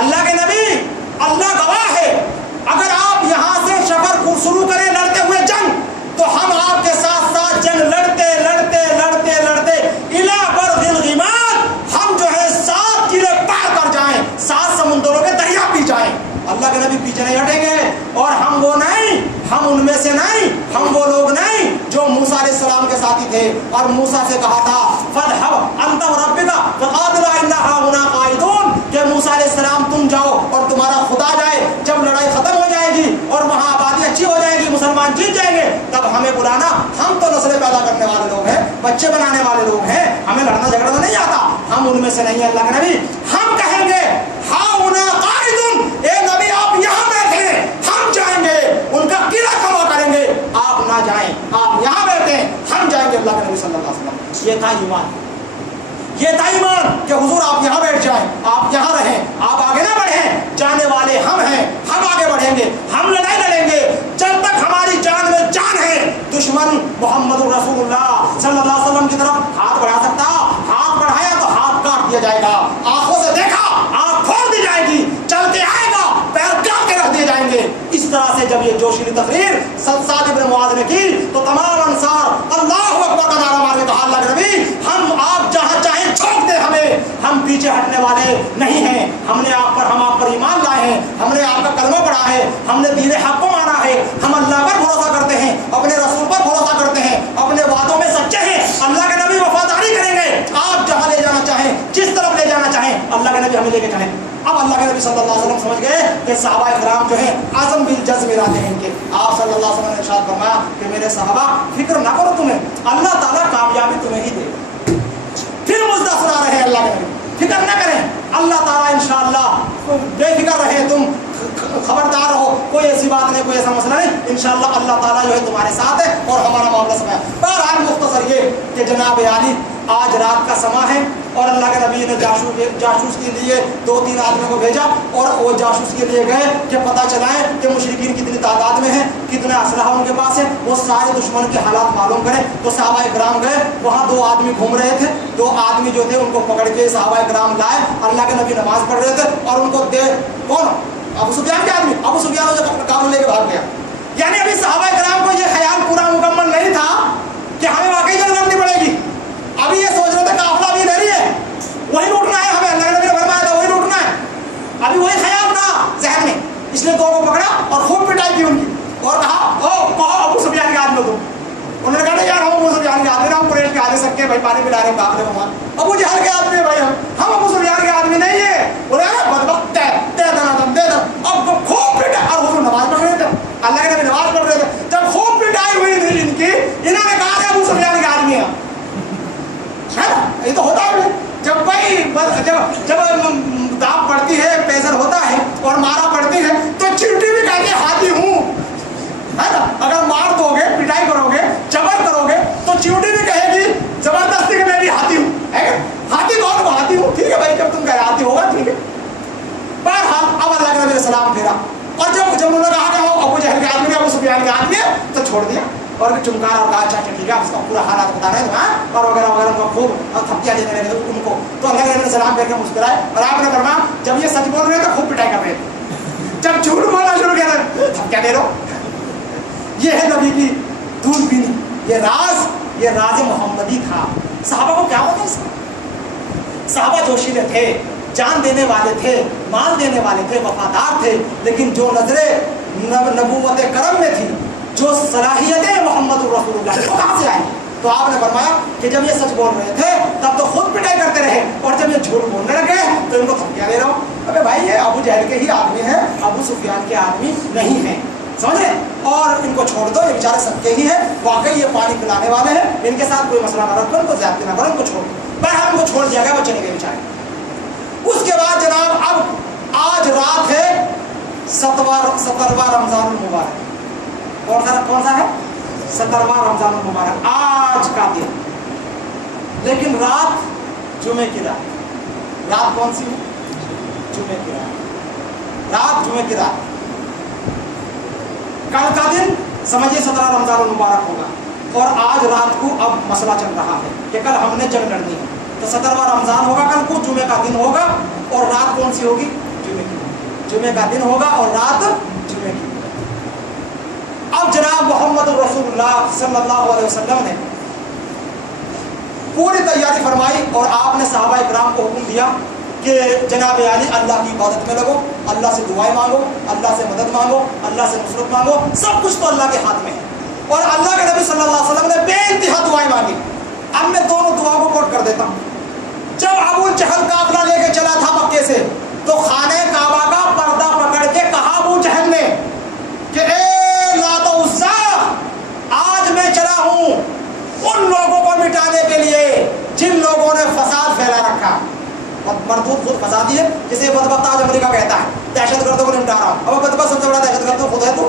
अल्लाह के नबी, अल्लाह गवाह है, अगर आप यहाँ से सफर शुरू करें लड़ते हुए जंग, तो हम आपके साथ साथ जंग लड़ते लड़ते लड़ते लड़ते इला बरदिल गिमाद, हम जो है 7 किले पार कर जाएं, 7 समुद्रों के दरिया पी जाएं। अल्लाह के नबी पीछे नहीं हटेंगे। और हम वो नहीं, हम उनमें से नहीं, हम वो लोग नहीं जो मूसा अलैहिस्सलाम के साथी थे और मूसा से कहा था, फज़हब अंत व रब्बिका फ़क़ातिला इन्ना हाहुना क़ाइदून, कि मूसा अलैहिस्सलाम तुम जाओ और तुम्हारा खुदा जाए, जब लड़ाई खत्म हो जाएगी और वहाँ आबादी अच्छी हो जाएगी, मुसलमान जीत जाएंगे, तब हमें बुलाना, हम तो नस्लें पैदा करने वाले लोग हैं, बच्चे बनाने वाले लोग हैं, हमें लड़ना झगड़ना नहीं आता, हम उनमें से नहीं। अल्लाह के नबी, हम कहेंगे हाहुना क़ाइदून, ए नबी आप यहाँ बैठे, हम जाएंगे, उनका किला कमा करेंगे, आप ना जाएं, आप यहाँ बैठे, हम जाएंगे। अल्लाह के नबी सल्लल्लाहु अलैहि वसल्लम, ये था ईमान, ये था ईमान कि हुजूर आप यहाँ बैठ जाएं, आप यहाँ रहें, आप आगे ना बढ़ें, जाने वाले हम हैं, हम आगे बढ़ेंगे, हम लड़ाई लड़ेंगे जब तक हमारी जान में जान है। दुश्मन मोहम्मद रसूलुल्लाह सल्लल्लाहु अलैहि वसल्लम की तरफ हाथ बढ़ा सकता, हाथ बढ़ाया तो हाथ काट दिया जाएगा, आंखों से देखा आंख फोड़ दी जाएगी, चलते आएगा पैर काट के रख दिए जाएंगे। इस तरह से जब ये जोशीली तकरीर साद इब्न मुआज़ ने की, तो तमाम अंसार अल्लाहु अकबर का नारा मार के कहा, अल्लाह के नबी, हम आप जहाँ चाहे छोड़ दे हमें, हम पीछे हटने वाले नहीं हैं, हमने हम आप पर ईमान लाए हैं, हमने आपका कलमा पढ़ा है, हमने दीन हक को माना है, हम अल्लाह पर भरोसा करते हैं, अपने रसूल पर भरोसा करते हैं, अपने वादों में सच्चे हैं, अल्लाह के नबी वफादारी करेंगे, आप जहाँ ले जाना चाहें, जिस तरफ ले जाना चाहें, अल्लाह के नबी हमें लेके चलें। अब अल्लाह के नबी सल्लल्लाहु अलैहि वसल्लम समझ गए कि सहाबा इकराम जो है आज़म बिल जज़्ब इरादे हैं इनके। आप सल्लल्लाहु अलैहि वसल्लम ने इरशाद फरमाया कि मेरे सहाबा, फिक्र ना करो, तुम्हें अल्लाह ताला कामयाबी तुम्हें ही देगा। फिर मुद्दा सुना रहे हैं अल्लाह के नबी, फिक्र ना करें, अल्लाह ताला इंशाअल्लाह, बेफिक्र रहे तुम, खबरदार रहो, कोई ऐसी बात नहीं, कोई ऐसा मसला नहीं, इंशाअल्लाह अल्लाह ताला जो है तुम्हारे साथ है और हमारा मामला सब है। बहरहाल मुख्तसर ये कि जनाब आली आज रात का समा है और अल्लाह के नबी ने जासूस के लिए 2-3 आदमियों को भेजा और वो जासूस के लिए गए कि पता चलाएं कि मुशरिकीन कितनी तादाद में है, कितना असलहा उनके पास है, वो सारे दुश्मन के हालात मालूम करें। तो सहाबा इकराम गए, वहाँ 2 आदमी घूम रहे थे, 2 आदमी जो थे उनको पकड़ के सहाबा इकराम लाए, अल्लाह के नबी नमाज पढ़ रहे थे और उनको कौन, अबू सुफियान के आदमी, अबू सुफियान जो काबुल लेके भाग गया। यानी अभी सहाबा इकराम को ये ख्याल पूरा मुकम्मल नहीं था कि हमें वाकई जंग लड़नी पड़ेगी, अभी ये सोच रहे थे काफिला भी इधर ही है, वही लूटना है हमें, अल्लाह के नबी ने फरमाया था वही लूटना है, अभी वही ख्याल था ज़हन में, इसलिए 2 को पकड़ा और खूब पिटाई की उनकी और कहा, ओ कहो अबू सुफियान के आदमी हो तुम। उन्होंने कहा यार हम अबू सुफियान के आदमी, हम कुरैश के आदमी, सबके भाई पानी पिला रहे काफिले को मार, अबू जहल के आदमी है भाई, हम अबू सुफियान के आदमी नहीं है। बोले बदबख्त है, दे दे, अब खूब पिटाई, और हुजूर नमाज पढ़ रहे थे, अल्लाह के नबी नमाज पढ़ रहे थे, जब खूब पिटाई हुई थी इनकी, इन्होंने कहा अबू सुफियान के आदमी है ना, ये तो होता है जब भाई जब दाब पड़ती है, पेसर होता है और मारा पड़ती है, तो चिमटी भी कहते हाथी हूँ, है ना। अगर मार दोगे, पिटाई करोगे, जबर करोगे, तो चिमटी भी कहेगी जबरदस्ती के मैं भी हाथी हूँ, हाथी कौन को हाथी हूँ, ठीक है भाई, जब तुम कह हाथी होगा ठीक है। बहरहाल अब अल्लाह के नबी ने सलाम फेरा और जब उन्होंने कहा कि वो अबू जहल के आदमी, अबू सुफियान के आदमी है, तो छोड़ दिया और चुमकार और कहा अच्छा ठीक है, उसका पूरा हालात बता रहे हैं और वगैरह वगैरह, उनको खूब थपकियाँ देने लगे उनको। तो अल्लाह के नबी ने सलाम करके मुस्कुराए और आपने फरमाया जब ये सच बोल रहे थे खूब पिटाई कर रहे थे, जब झूठ बोलना शुरू किया थपकियाँ दे दो। ये है नबी की दूरबीनी, ये राज मोहम्मदी था। सहाबा को क्या होता है, सहाबा जोशीले थे, जान देने वाले थे, माल देने वाले थे, वफादार थे, लेकिन जो नजरें नबूवत करम में थी, जो सलाहियतें मोहम्मद रसूलुल्लाह वो कहाँ से आई? तो आपने फरमाया कि जब ये सच बोल रहे थे तब तो खुद पिटाई करते रहे, और जब ये झूठ बोलने लगे तो इनको धमकियां दे रहा हूँ। अबे भाई ये अबू जहल के ही आदमी हैं, अबू सुफियान के आदमी नहीं हैं, समझ रहे? और इनको छोड़ दो, ये बेचारे सबके ही हैं, वाकई ये पानी पिलाने वाले हैं, इनके साथ कोई मसला ना रखो, इनको ज्यादती ना करो, इनको छोड़ दो। बहरहाल उनको छोड़ दिया गया, वो चले गए बेचारे। उसके बाद जनाब अब आज रात है 17वां रमजानुल मुबारक। कौन सा है? 17वां रमजानुल मुबारक, आज का दिन। लेकिन रात जुमे की रात कौन सी है? जुमे की रात जुमे की रात। कल का दिन समझिए 17 रमजानुल मुबारक होगा, और आज रात को अब मसला चल रहा है कि कल हमने जंग लड़नी है, तो 17वां रमजान होगा कल को, जुमे का दिन होगा, और रात कौन सी होगी? जुमे का दिन होगा और रात जुमे की। अब जनाब मोहम्मद रसूलुल्लाह सल्लल्लाहु अलैहि वसल्लम ने पूरी तैयारी फरमाई, और आपने सहाबा इकराम को हुक्म दिया कि जनाब अली अल्लाह की इबादत में लगो, अल्लाह से दुआएं मांगो, अल्लाह से मदद मांगो, अल्लाह से नुसरत मांगो, सब कुछ तो अल्लाह के हाथ में है। और अल्लाह के नबी सल्लल्लाहु अलैहि वसल्लम ने बेइंतहा दुआएं मांगी। अब मैं दोनों दुआओं को कोट कर देता हूँ। जब अबू जहल काफिला लेके चला था मक्के से, तो खाने काबा का पर्दा पकड़ के कहा अबू जहल ने कि ए लात व उज़्ज़ा, आज मैं चला हूँ उन लोगों को मिटाने के लिए जिन लोगों ने फसाद फैला रखा। मरदूद खुद फसादी है, जिसे बदबख्त आज अमेरिका कहता है, दहशतगर्दों को निपटा रहा हूँ। अब बदबख्त सबसे बड़ा दहशतगर्द खुद है, तू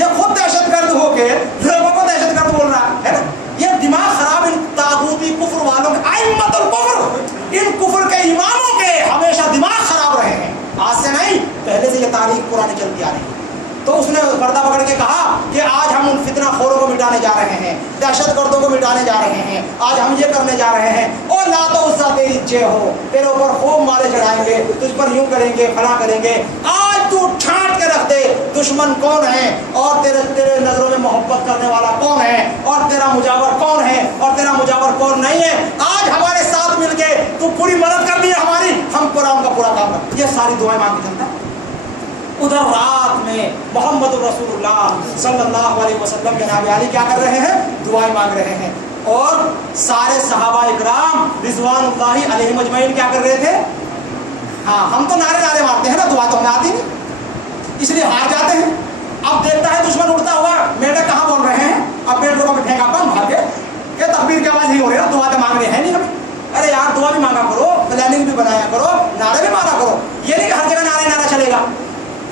ये खुद दहशतगर्द होके लोगों को दहशतगर्द बोल रहा है ना। ये दिमाग खराब इन तागूती कुफ्र वालों के, आइम्मतुल कुफ्र, इन कुफ्र के इमामों के हमेशा दिमाग खराब रहे हैं। आज से नहीं, पहले से ये तारीख पुरानी चलती आ रही है। तो उसने पर्दा पकड़ के कहा कि आज हम उन फितना खोरों को मिटाने जा रहे हैं, दहशतगर्दों को मिटाने जा रहे हैं, आज हम ये करने जा रहे हैं। और लात व उज़्ज़ा तेरी जय हो, तेरे ऊपर खूब माले चढ़ाएंगे, तुझ पर यूं करेंगे, फला करेंगे। आज तू छांट के रख दे दुश्मन कौन है, और तेरे नजरों में मोहब्बत करने वाला कौन है, और तेरा मुजावर कौन है, और तेरा मुजावर कौन नहीं है। आज हमारे साथ मिलके तू पूरी मदद कर दी है हमारी, हम पूरा उनका पूरा काम कर। ये सारी दुआएं मांग के चलता। उधर रात में मोहम्मद रसूलुल्लाह सल्लल्लाहु अलैहि वसल्लम जनाब अली क्या कर रहे हैं? दुआएं मांग रहे हैं। और सारे सहाबा इकराम रिज़वानुल्लाहि अलैहिम अजमईन क्या कर रहे थे? हाँ, हम तो नारे मारते हैं ना, दुआ तो हमें आती नहीं, इसलिए हार जाते हैं। अब देखता है दुश्मन उड़ता हुआ, मेढक कहाँ बोल रहे हैं, अब मेढकों में फेंका बम भाग के तकबीर की आवाज़ नहीं हो रही ना, दुआ तो मांग रहे हैं नहीं हमें। अरे यार दुआ भी मांगा करो, प्लानिंग भी बनाया करो, नारे भी मारा करो। ये नहीं कि हर जगह नारा चलेगा,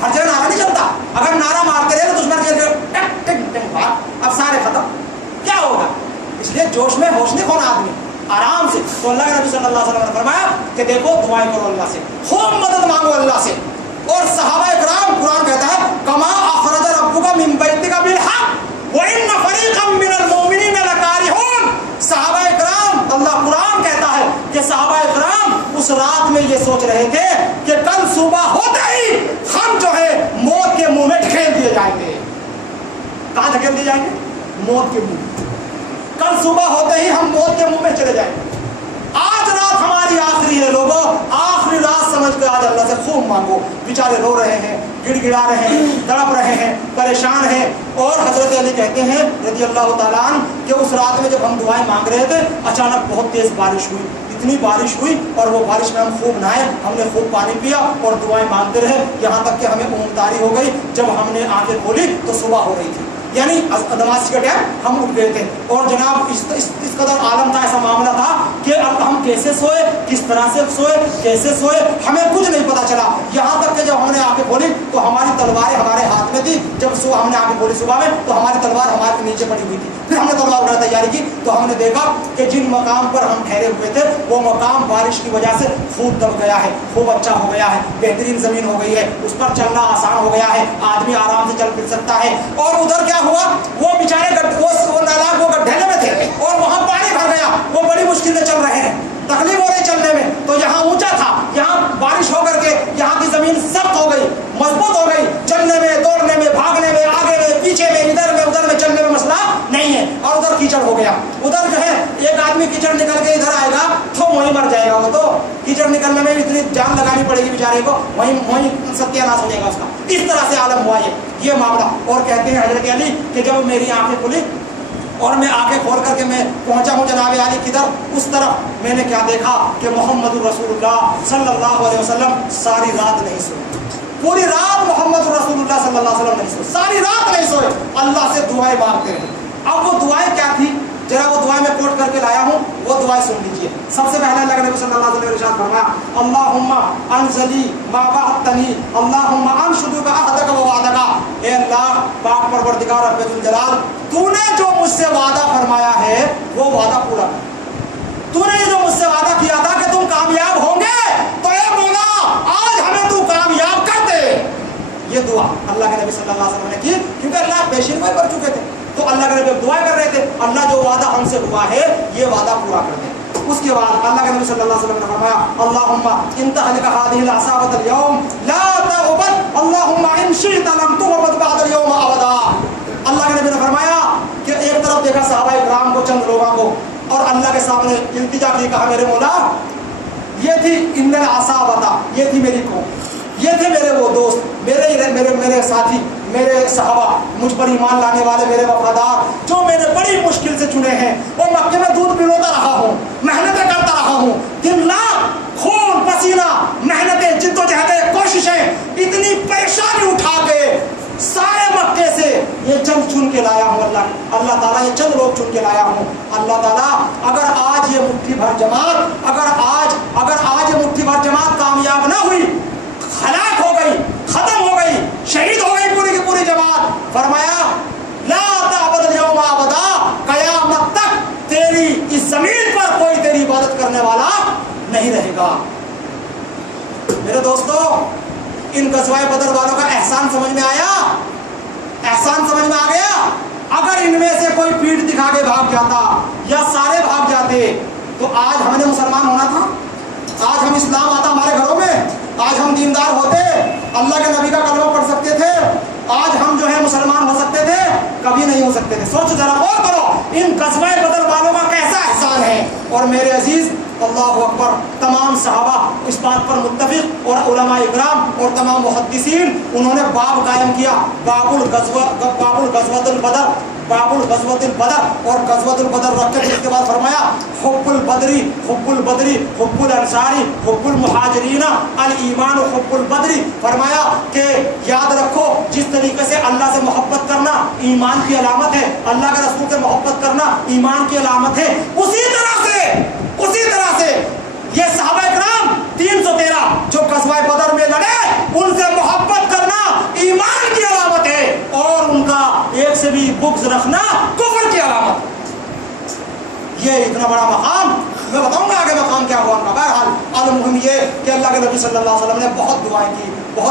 हर जगह नारा नहीं चलता। अगर नारा मारते रहे तो दुश्मन के अब सारे खत्म, क्या होगा? इसलिए जोश में होश नहीं खोना आदमी, आराम से। तो अल्लाह के नबी सल्लल्लाहु अलैहि वसल्लम ने फरमाया कि देखो दुआएं करो अल्लाह से, खूब मदद मांगो अल्लाह से। और सहाबा इकराम, कुरान कहता है कमा अखरज रब्बुका मिन बैतिका बिल हक व इन फरीक़म मिनल मुमिनीन लकारिहून। सहाबा इकराम, अल्लाह कुरान कहता है कि सहाबा इकराम उस रात में ये सोच रहे थे कि कल सुबह होते ही हम जो है मौत के मुंह में ढकेल दिए जाएंगे। कहाँ ढकेल दिए जाएंगे? मौत के मुंह। कल सुबह होते ही हम मौत के मुंह में चले जाएंगे। आज रात हमारी आखिरी है लोगों, आखिरी रात समझ के आज अल्लाह से खूब मांगो। बेचारे रो रहे हैं, गिड़गिड़ा रहे हैं, तड़प रहे हैं, परेशान हैं। और हजरत अली कहते हैं रज़ी अल्लाह ताला अन्हु कि उस रात में जब हम दुआएं मांग रहे थे, अचानक बहुत तेज बारिश हुई, इतनी बारिश हुई, और वो बारिश में हम खूब नहाए, हमने खूब पानी पिया और दुआएं मांगते रहे, यहाँ तक कि हमें ऊँघ तारी हो गई। जब हमने आंखें खोली तो सुबह हो रही थी, यानी नमाज के टाइम हम उठ गए थे। और जनाब इस कदर आलम था, ऐसा मामला था कि अब हम कैसे सोए, किस तरह से सोए, कैसे सोए, हमें कुछ नहीं पता चला। यहाँ तक कि जब हमने आंखें खोली तो हमारी तलवारें हमारे हाथ में थी। जब हमने आंखें खोली सुबह में तो हमारी तलवार हमारे नीचे पड़ी हुई थी। फिर हमने तलवार उठाने तैयारी की तो हमने देखा कि जिन मकाम पर हम ठहरे हुए थे वो मकाम बारिश की वजह से खूब दब गया है, खूब अच्छा हो गया है, बेहतरीन ज़मीन हो गई है, उस पर चलना आसान हो गया है, आदमी आराम से चल फिर सकता है। और उधर क्या हुआ, वो बेचारे वो नालायक वो गड्ढे में थे और वहाँ पानी भर गया, वो बड़ी मुश्किल से चल रहे हैं, तकलीफ हो रही चलने में। तो यहाँ ऊंचा था, यहाँ बारिश होकर के यहाँ की जमीन सख्त हो गई, मजबूत हो गई, चलने में, दौड़ने में, भागने में, आगे में, पीछे में, इधर में, उधर में चलने में मसला नहीं है। और उधर कीचड़ हो गया, उधर जो है एक आदमी कीचड़ निकल के इधर आएगा तो वहीं मर जाएगा। वो तो कीचड़ निकलने में वहीं सत्यानाश हो जाएगा उसका। इस तरह से आलम हुआ ये मामला। और कहते हैं हजरत अली कि जब मेरी आंखें खुली और मैं आंखें खोल करके मैं पहुंचा हूँ जनाब अली किधर, उस तरफ मैंने क्या देखा कि मोहम्मद रसूलुल्लाह सल्लल्लाहु अलैहि वसल्लम सारी रात नहीं सोए, पूरी रात मोहम्मद रसूलुल्लाह सल्लल्लाहु अलैहि वसल्लम नहीं सोए, सारी रात नहीं सोए, अल्लाह से दुआएं मांगते रहे। अब वो दुआएं क्या थी, जरा वो दुआएं मैं कोट करके लाया हूँ, वो दुआएं सुन लीजिए। सबसे पहले अल्लाह के नबी सल्लल्लाहु अलैहि वसल्लम ने इरशाद फरमाया, अल्लाहुम्मा अनज़ली मा वअदतनी, अल्लाहुम्मा अनशुदुका अहदका व वअदका। ए अल्लाह पाक परवरदिगार रब्बुल जलाल, तूने जो मुझसे वादा फरमाया है वो वादा पूरा कर। तूने जो मुझसे वादा किया था कि तुम कामयाब होंगे, तो ए मौला आज हमें तू कामयाब कर दे। ये दुआ अल्लाह के नबी सल्लल्लाहु अलैहि वसल्लम ने की, क्योंकि अल्लाह पेशीन में कर चुके थे, तो अल्लाह के नबी दुआ कर रहे थे, अल्लाह जो वादा हमसे हुआ है ये वादा पूरा कर दे। उसके बाद अल्लाह के नबी सल्लल्लाहु अलैहि वसल्लम ने फरमाया, अल्लाहुम्मा इंतहलिका हादिहिल असाबत अल-यौम ला तउबद, अल्लाहुम्मा इन शि'ता लम तु'बद बअद अल-यौम अबदा। अल्लाह के नबी ने फरमाया कि एक तरफ देखा सहाबा इकराम को, चंद लोगों को, और अल्लाह के सामने इल्तिजा की, कहा मेरे मौला ये थी इन्नल असाबता, ये थी मेरी कौम, ये थे मेरे वो दोस्त, मेरे साथी, मेरे सहाबा, मुझ पर ईमान लाने वाले मेरे वफादार, जो मैंने बड़ी मुश्किल से चुने हैं, और मक्के में दूध पिलोता रहा हूँ, मेहनतें करता रहा हूँ, दिन रात खून पसीना, मेहनतें, जिद्दोजहदें, कोशिशें, इतनी परेशानी उठा के सारे मक्के से ये चंद चुन के लाया हूँ। अल्लाह ताला ये चंद लोग चुन के लाया हूँ। अल्लाह ताला अगर आज ये मुट्ठी भर जमात, अगर आज ये मुट्ठी भर जमात कामयाब ना हुई, हलाक हो गई, खत्म हो गई, शहीद हो गई पूरी की पूरी जमात, फरमाया ला तअबद अल-यौम अबदा, कयामत तक तेरी इस जमीन पर कोई तेरी इबादत करने वाला नहीं रहेगा। मेरे दोस्तों, इन गज़वाए बदर वालों का एहसान समझ में आया? एहसान समझ में आ गया? अगर इनमें से कोई पीठ दिखा के भाग जाता या सारे भाग जाते, तो आज हमने मुसलमान होना था, आज हम इस्लाम आता हमारे घरों में, आज हम दीनदार होते, अल्लाह के नबी का कलमा पढ़ सकते थे, आज हम जो है मुसलमान हो सकते थे? कभी नहीं हो सकते थे। सोचो जरा, गौर करो, इन गज़वाए बदर वालों का कैसा एहसान है। और मेरे अजीज, अल्लाहु अकबर, तमाम सहाबा इस बात पर मुत्तफिक, और उलमा इकराम और तमाम मुहद्दिसीन, उन्होंने बाब कायम किया, बाबुल गज़वतुल बदर, बाबुल गज़वतुल बदर, और गज़वतुल बदर रख के उसके बाद फरमाया हुब्बुल बदरी, हुब्बुल बदरी, हुब्बुल अंसारी, हुब्बुल मुहाजिरीना, अल ईमान हुब्बुल बदरी। फरमाया कि याद रखो, जिस तरीके से अल्लाह से मोहब्बत करना ईमान की अलामत है, अल्लाह के रसूल से मोहब्बत करना ईमान की अलामत है, उसी तरह से ये सहाबा इकराम 313 जो गज़वाए बदर में लड़े, उनसे मोहब्बत करना ईमान की अलामत है, और उनका एक से भी बुग़्ज़ रखना कुफ्र की अलामत। ये इतना बड़ा मकाम, मैं बताऊंगा आगे मकाम क्या हुआ उनका। बहरहाल अल-मुहिम ये कि अल्लाह के नबी सल्लल्लाहु अलैहि वसल्लम ने बहुत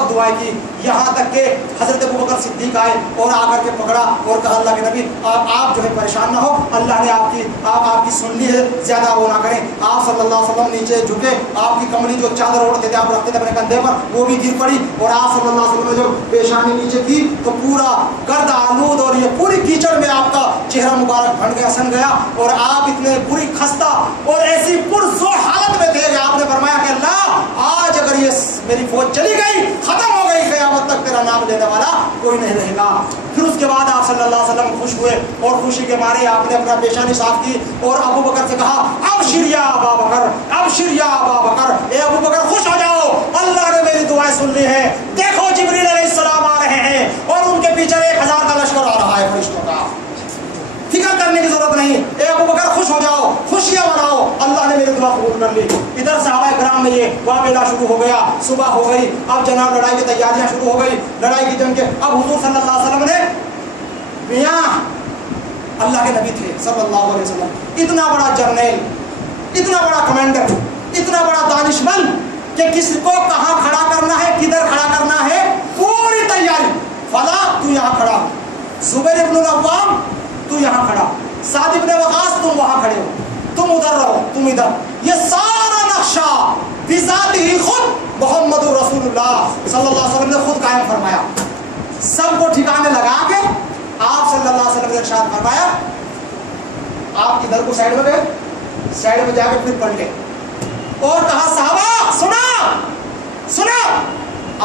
दुआएं की, यहाँ तक कि हज़रत अबू बकर सिद्दीक़ आए और आकर के पकड़ा और कहा, अल्लाह के नबी आप जो है परेशान ना हो, अल्लाह ने आपकी सुन ली है, ज़्यादा वो ना करें। आप सल्लल्लाहु अलैहि वसल्लम नीचे झुके, आपकी कमली जो चादर ओढ़ते थे, आप रखते थे अपने कंधे पर, वो भी गिर पड़ी, और आप सल्लल्लाहु अलैहि वसल्लम ने जब पेशानी नीचे की तो पूरा गर्द आलूद और ये पूरी कीचड़ में आपका चेहरा मुबारक भर गया, सन गया, और आप इतने बुरी खस्ता और ऐसी पुरजोर हालत में थे कि आपने फरमाया कि अल्लाह आज अगर ये मेरी फौज चली गई, खत्म हो गई, क़यामत तक तेरा नाम लेने वाला कोई नहीं रहेगा। फिर उसके बाद आप सल्लल्लाहु अलैहि वसल्लम खुश हुए, और खुशी के मारे आपने अपना पेशानी साफ की और अबू बकर से कहा, अबशिर या अबा बकर, अबशिर या अबा बकर, ए अबू बकर खुश हो जाओ, अल्लाह ने मेरी दुआएं सुन ली है। देखो जिब्रील अलैहिस्सलाम आ रहे हैं और उनके पीछे 1000 का लश्कर आ रहा है फरिश्तों का, फिक्र करने की जरूरत नहीं। ए अबू बकर खुश हो जाओ, खुशियां मनाओ, अल्लाह ने मेरी दुआ कबूल कर ली। इधर सहाबा किराम में ये वाक़या शुरू हो गया, सुबह हो गई, अब जनाब लड़ाई की तैयारियां शुरू हो गई, लड़ाई की जंग के। अब हुजूर सल्लल्लाहु अलैहि वसल्लम ने, मियां अल्लाह के नबी थे सल्लल्लाहु अलैहि वसल्लम, इतना बड़ा जर्नल, इतना बड़ा कमांडर, इतना बड़ा दानिशमंद कि किसको कहाँ खड़ा करना है, किधर खड़ा करना है, पूरी तैयारी। फला तू यहाँ खड़ा, जुबैर इब्न अव्वाम तू यहाँ खड़ा, साद इब्न वक़ास तुम वहाँ खड़े हो, तुम उधर रहो, तुम इधर। ये सारा नक्शा बिज़ाती ही खुद मोहम्मद रसूलुल्लाह सल्लल्लाहु अलैहि वसल्लम ने खुद कायम फरमाया। सबको ठिकाने लगा के आप सल्लल्लाहु अलैहि वसल्लम ने इरशाद फरमाया, आप इधर को साइड में गए, साइड में जाके फिर पलटे और कहा, साहबा सुना,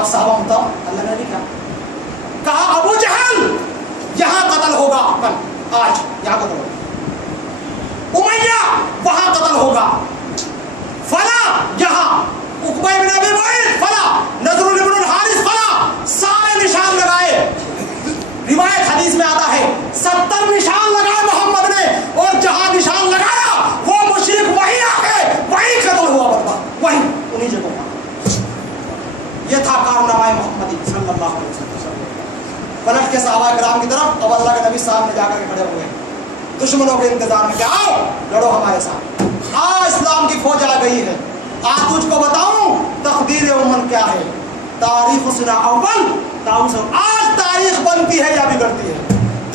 अब साहबा बताओ अल्लाह ने क्या कहा, अबू जहल यहाँ कत्ल होगा, कल आज यहाँ कत्ल होगा, उमैया वहां कत्ल होगा, फला यहाँ उक़बा इब्न अबी मुअय्यिद फला, नज़र इब्न हारिस फला, सारे निशान लगाए। रिवायत हदीस में आता है 70 निशान लगाए मोहम्मद ने, और जहां निशान लगाया वो मुशरिक वहीं आ गए, वहीं कत्ल हुआ बर्बाद, वहीं उन्हीं जगहों पर। ये था कारनामा मोहम्मदी सल्लल्लाहु अलैहि वसल्लम। पलट के सहाबा किराम की तरफ, अब अल्लाह के नबी साहब ने जाकर के खड़े हुए दुश्मनों के इंतजार में, क्या आओ लड़ो हमारे साथ, आज इस्लाम की फौज आ गई है, आज तुझको बताऊं तकदीर उम्मन क्या है, तारीख उसना अव्वल ताऊस, आज तारीख बनती है या बिगड़ती है,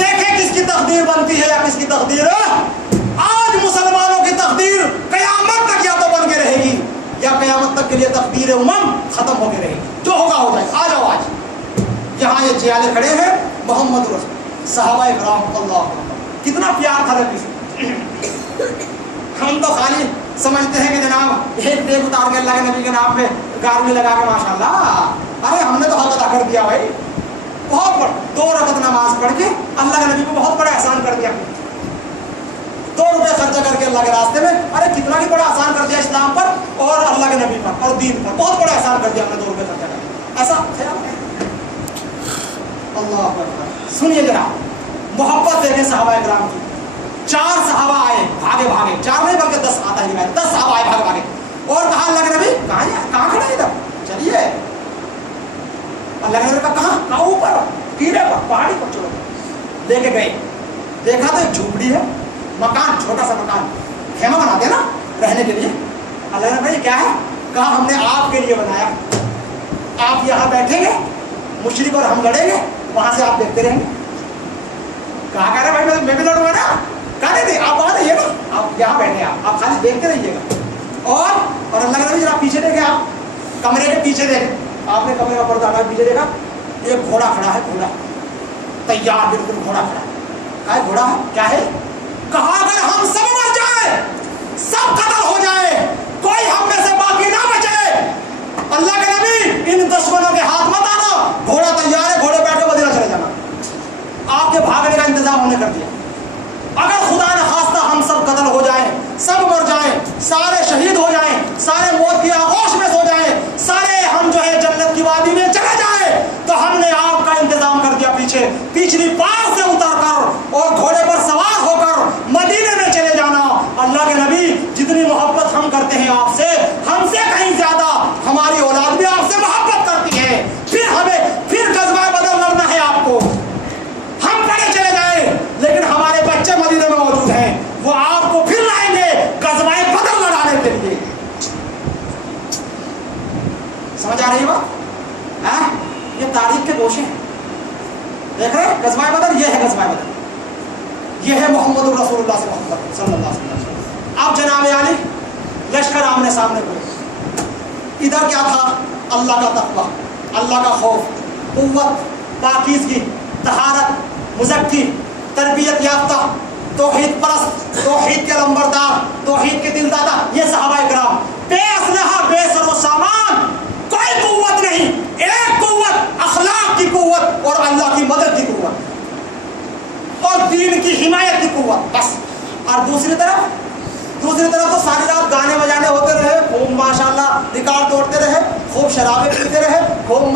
देखें किसकी तकदीर बनती है या किसकी तकदीर। आज मुसलमानों की तकदीर कयामत तक या तो बन के रहेगी या कयामत तक के लिए तकदीर उम्म खत्म होकर रहेगी, जो होगा हो जाएगा। आ जाओ आज यहाँ ये जियाले खड़े हैं मोहम्मद रसूल सहाबाए किराम, अल्लाह कितना प्यार था नबी से। हम तो खाली समझते हैं कि जनाब एक देख उतार के अल्लाह के नबी के नाम पे गारवी लगा के माशाल्लाह, अरे हमने तो हक अदा कर दिया भाई, बहुत बड़ा 2 रकत नमाज पढ़ के अल्लाह के नबी को बहुत बड़ा एहसान कर दिया, 2 रुपए खर्चा करके अल्लाह के रास्ते में, अरे कितना ही बड़ा एहसान कर दिया इस्लाम पर और अल्लाह के नबी पर और दीन पर, बहुत बड़ा एहसान कर दिया हमने 2 रुपए खर्चा करके, ऐसा ख्याल है। अल्लाह अकबर, सुनिए जरा मोहब्बत देखें सहाबाए किराम की। 4 सहाबा आए भागे भागे, 4 नहीं बल्कि 10 आता है, 10 सहाबा आए भागे भागे, और कहा अल्लाह के नबी कहाँ खड़े इधर, चलिए। अल्लाह के नबी का कहाँ ऊपर टीले पर पहाड़ी पर, चलो लेके गए। देखा तो एक झोपड़ी है, मकान छोटा सा मकान, खेमा बनाते हैं ना रहने के लिए। अल्लाह ने भाई क्या है, कहा हमने आपके लिए बनाया, आप यहाँ बैठेंगे, मुशरिक और हम लड़ेंगे, वहां से आप देखते रहेंगे। कहा कह रहे भाई मैं भी लड़ूंगा ना, कहा नहीं आप वहां रहिए ना, आप यहाँ बैठे, आप खाली देखते रहिएगा। और अल्लाह के नबी जरा पीछे देखे, आप कमरे के पीछे देखे, आपने कमरे का पर्दा हटा पीछे देखा, एक घोड़ा खड़ा है, घोड़ा तैयार बिल्कुल घोड़ा खड़ा है। कहा घोड़ा है क्या है, कहा अगर हम सब मर जाए, सब कत्ल हो जाए, कोई हम में से बाकी ना बचे, अल्लाह के नबी इन दुश्मनों के हाथ मत आना, घोड़ा तैयार है, घोड़े बैठ के मदीना चले जाना, आपके भागने का इंतजाम हमने कर दिया। अगर खुदा न खास्ता हम सब कत्ल हो जाए, सब मर जाए, सारे शहीद हो जाए, सारे मौत की आगोश में सो जाए, सारे हम जो है जन्नत की वादी में चले जाए, तो हमने आपका इंतजाम कर दिया, पीछे पिछली पार से उतरकर और घोड़े पर सवार होकर मदीने में चले जाना। अल्लाह के नबी जितनी मोहब्बत हम करते हैं आपसे, हमसे कहीं ज्यादा हमारी औलाद भी आपसे मोहब्बत करती है। फिर गज़वा बदर लड़ना है आपको, हम पड़े चले जाए लेकिन हमारे बच्चे मदीने में मौजूद हैं, वो आपको फिर लाएंगे गज़वा बदर लड़ाने के लिए। समझ आ रही बात है? ये तारीख के गोशे हैं, देख रहे हैं गज़वा बदर, ये है गज़वा बदर, ये है मोहम्मद रसूलुल्लाह से मोहब्बत सल्लल्लाहु अलैहि वसल्म। अब जनाब अली लश्कर आमने सामने हुए, इधर क्या था, अल्लाह का तक़वा, अल्लाह का खौफ, कुव्वत, पाकीज़गी, तहारत, मुज़क्की, तरबियत याफ्ता, तौहीद परस्त, तौहीद के लंबरदार, तौहीद के दिलदादा, ये सहाबाए किराम, बेअस्लहा बेसरो सामान, कोई कुव्वत नहीं, एक कुव्वत अखलाक की कुव्वत और अल्लाह की मदद की कुव्वत और दीन की हिमायत की कुव्वत, बस। और दूसरी तरफ तो सारी रात गाने बजाने होते रहे, खूब माशाल्लाह रिकॉर्ड तोड़ते रहे, खूब शराबें पीते रहे, खूब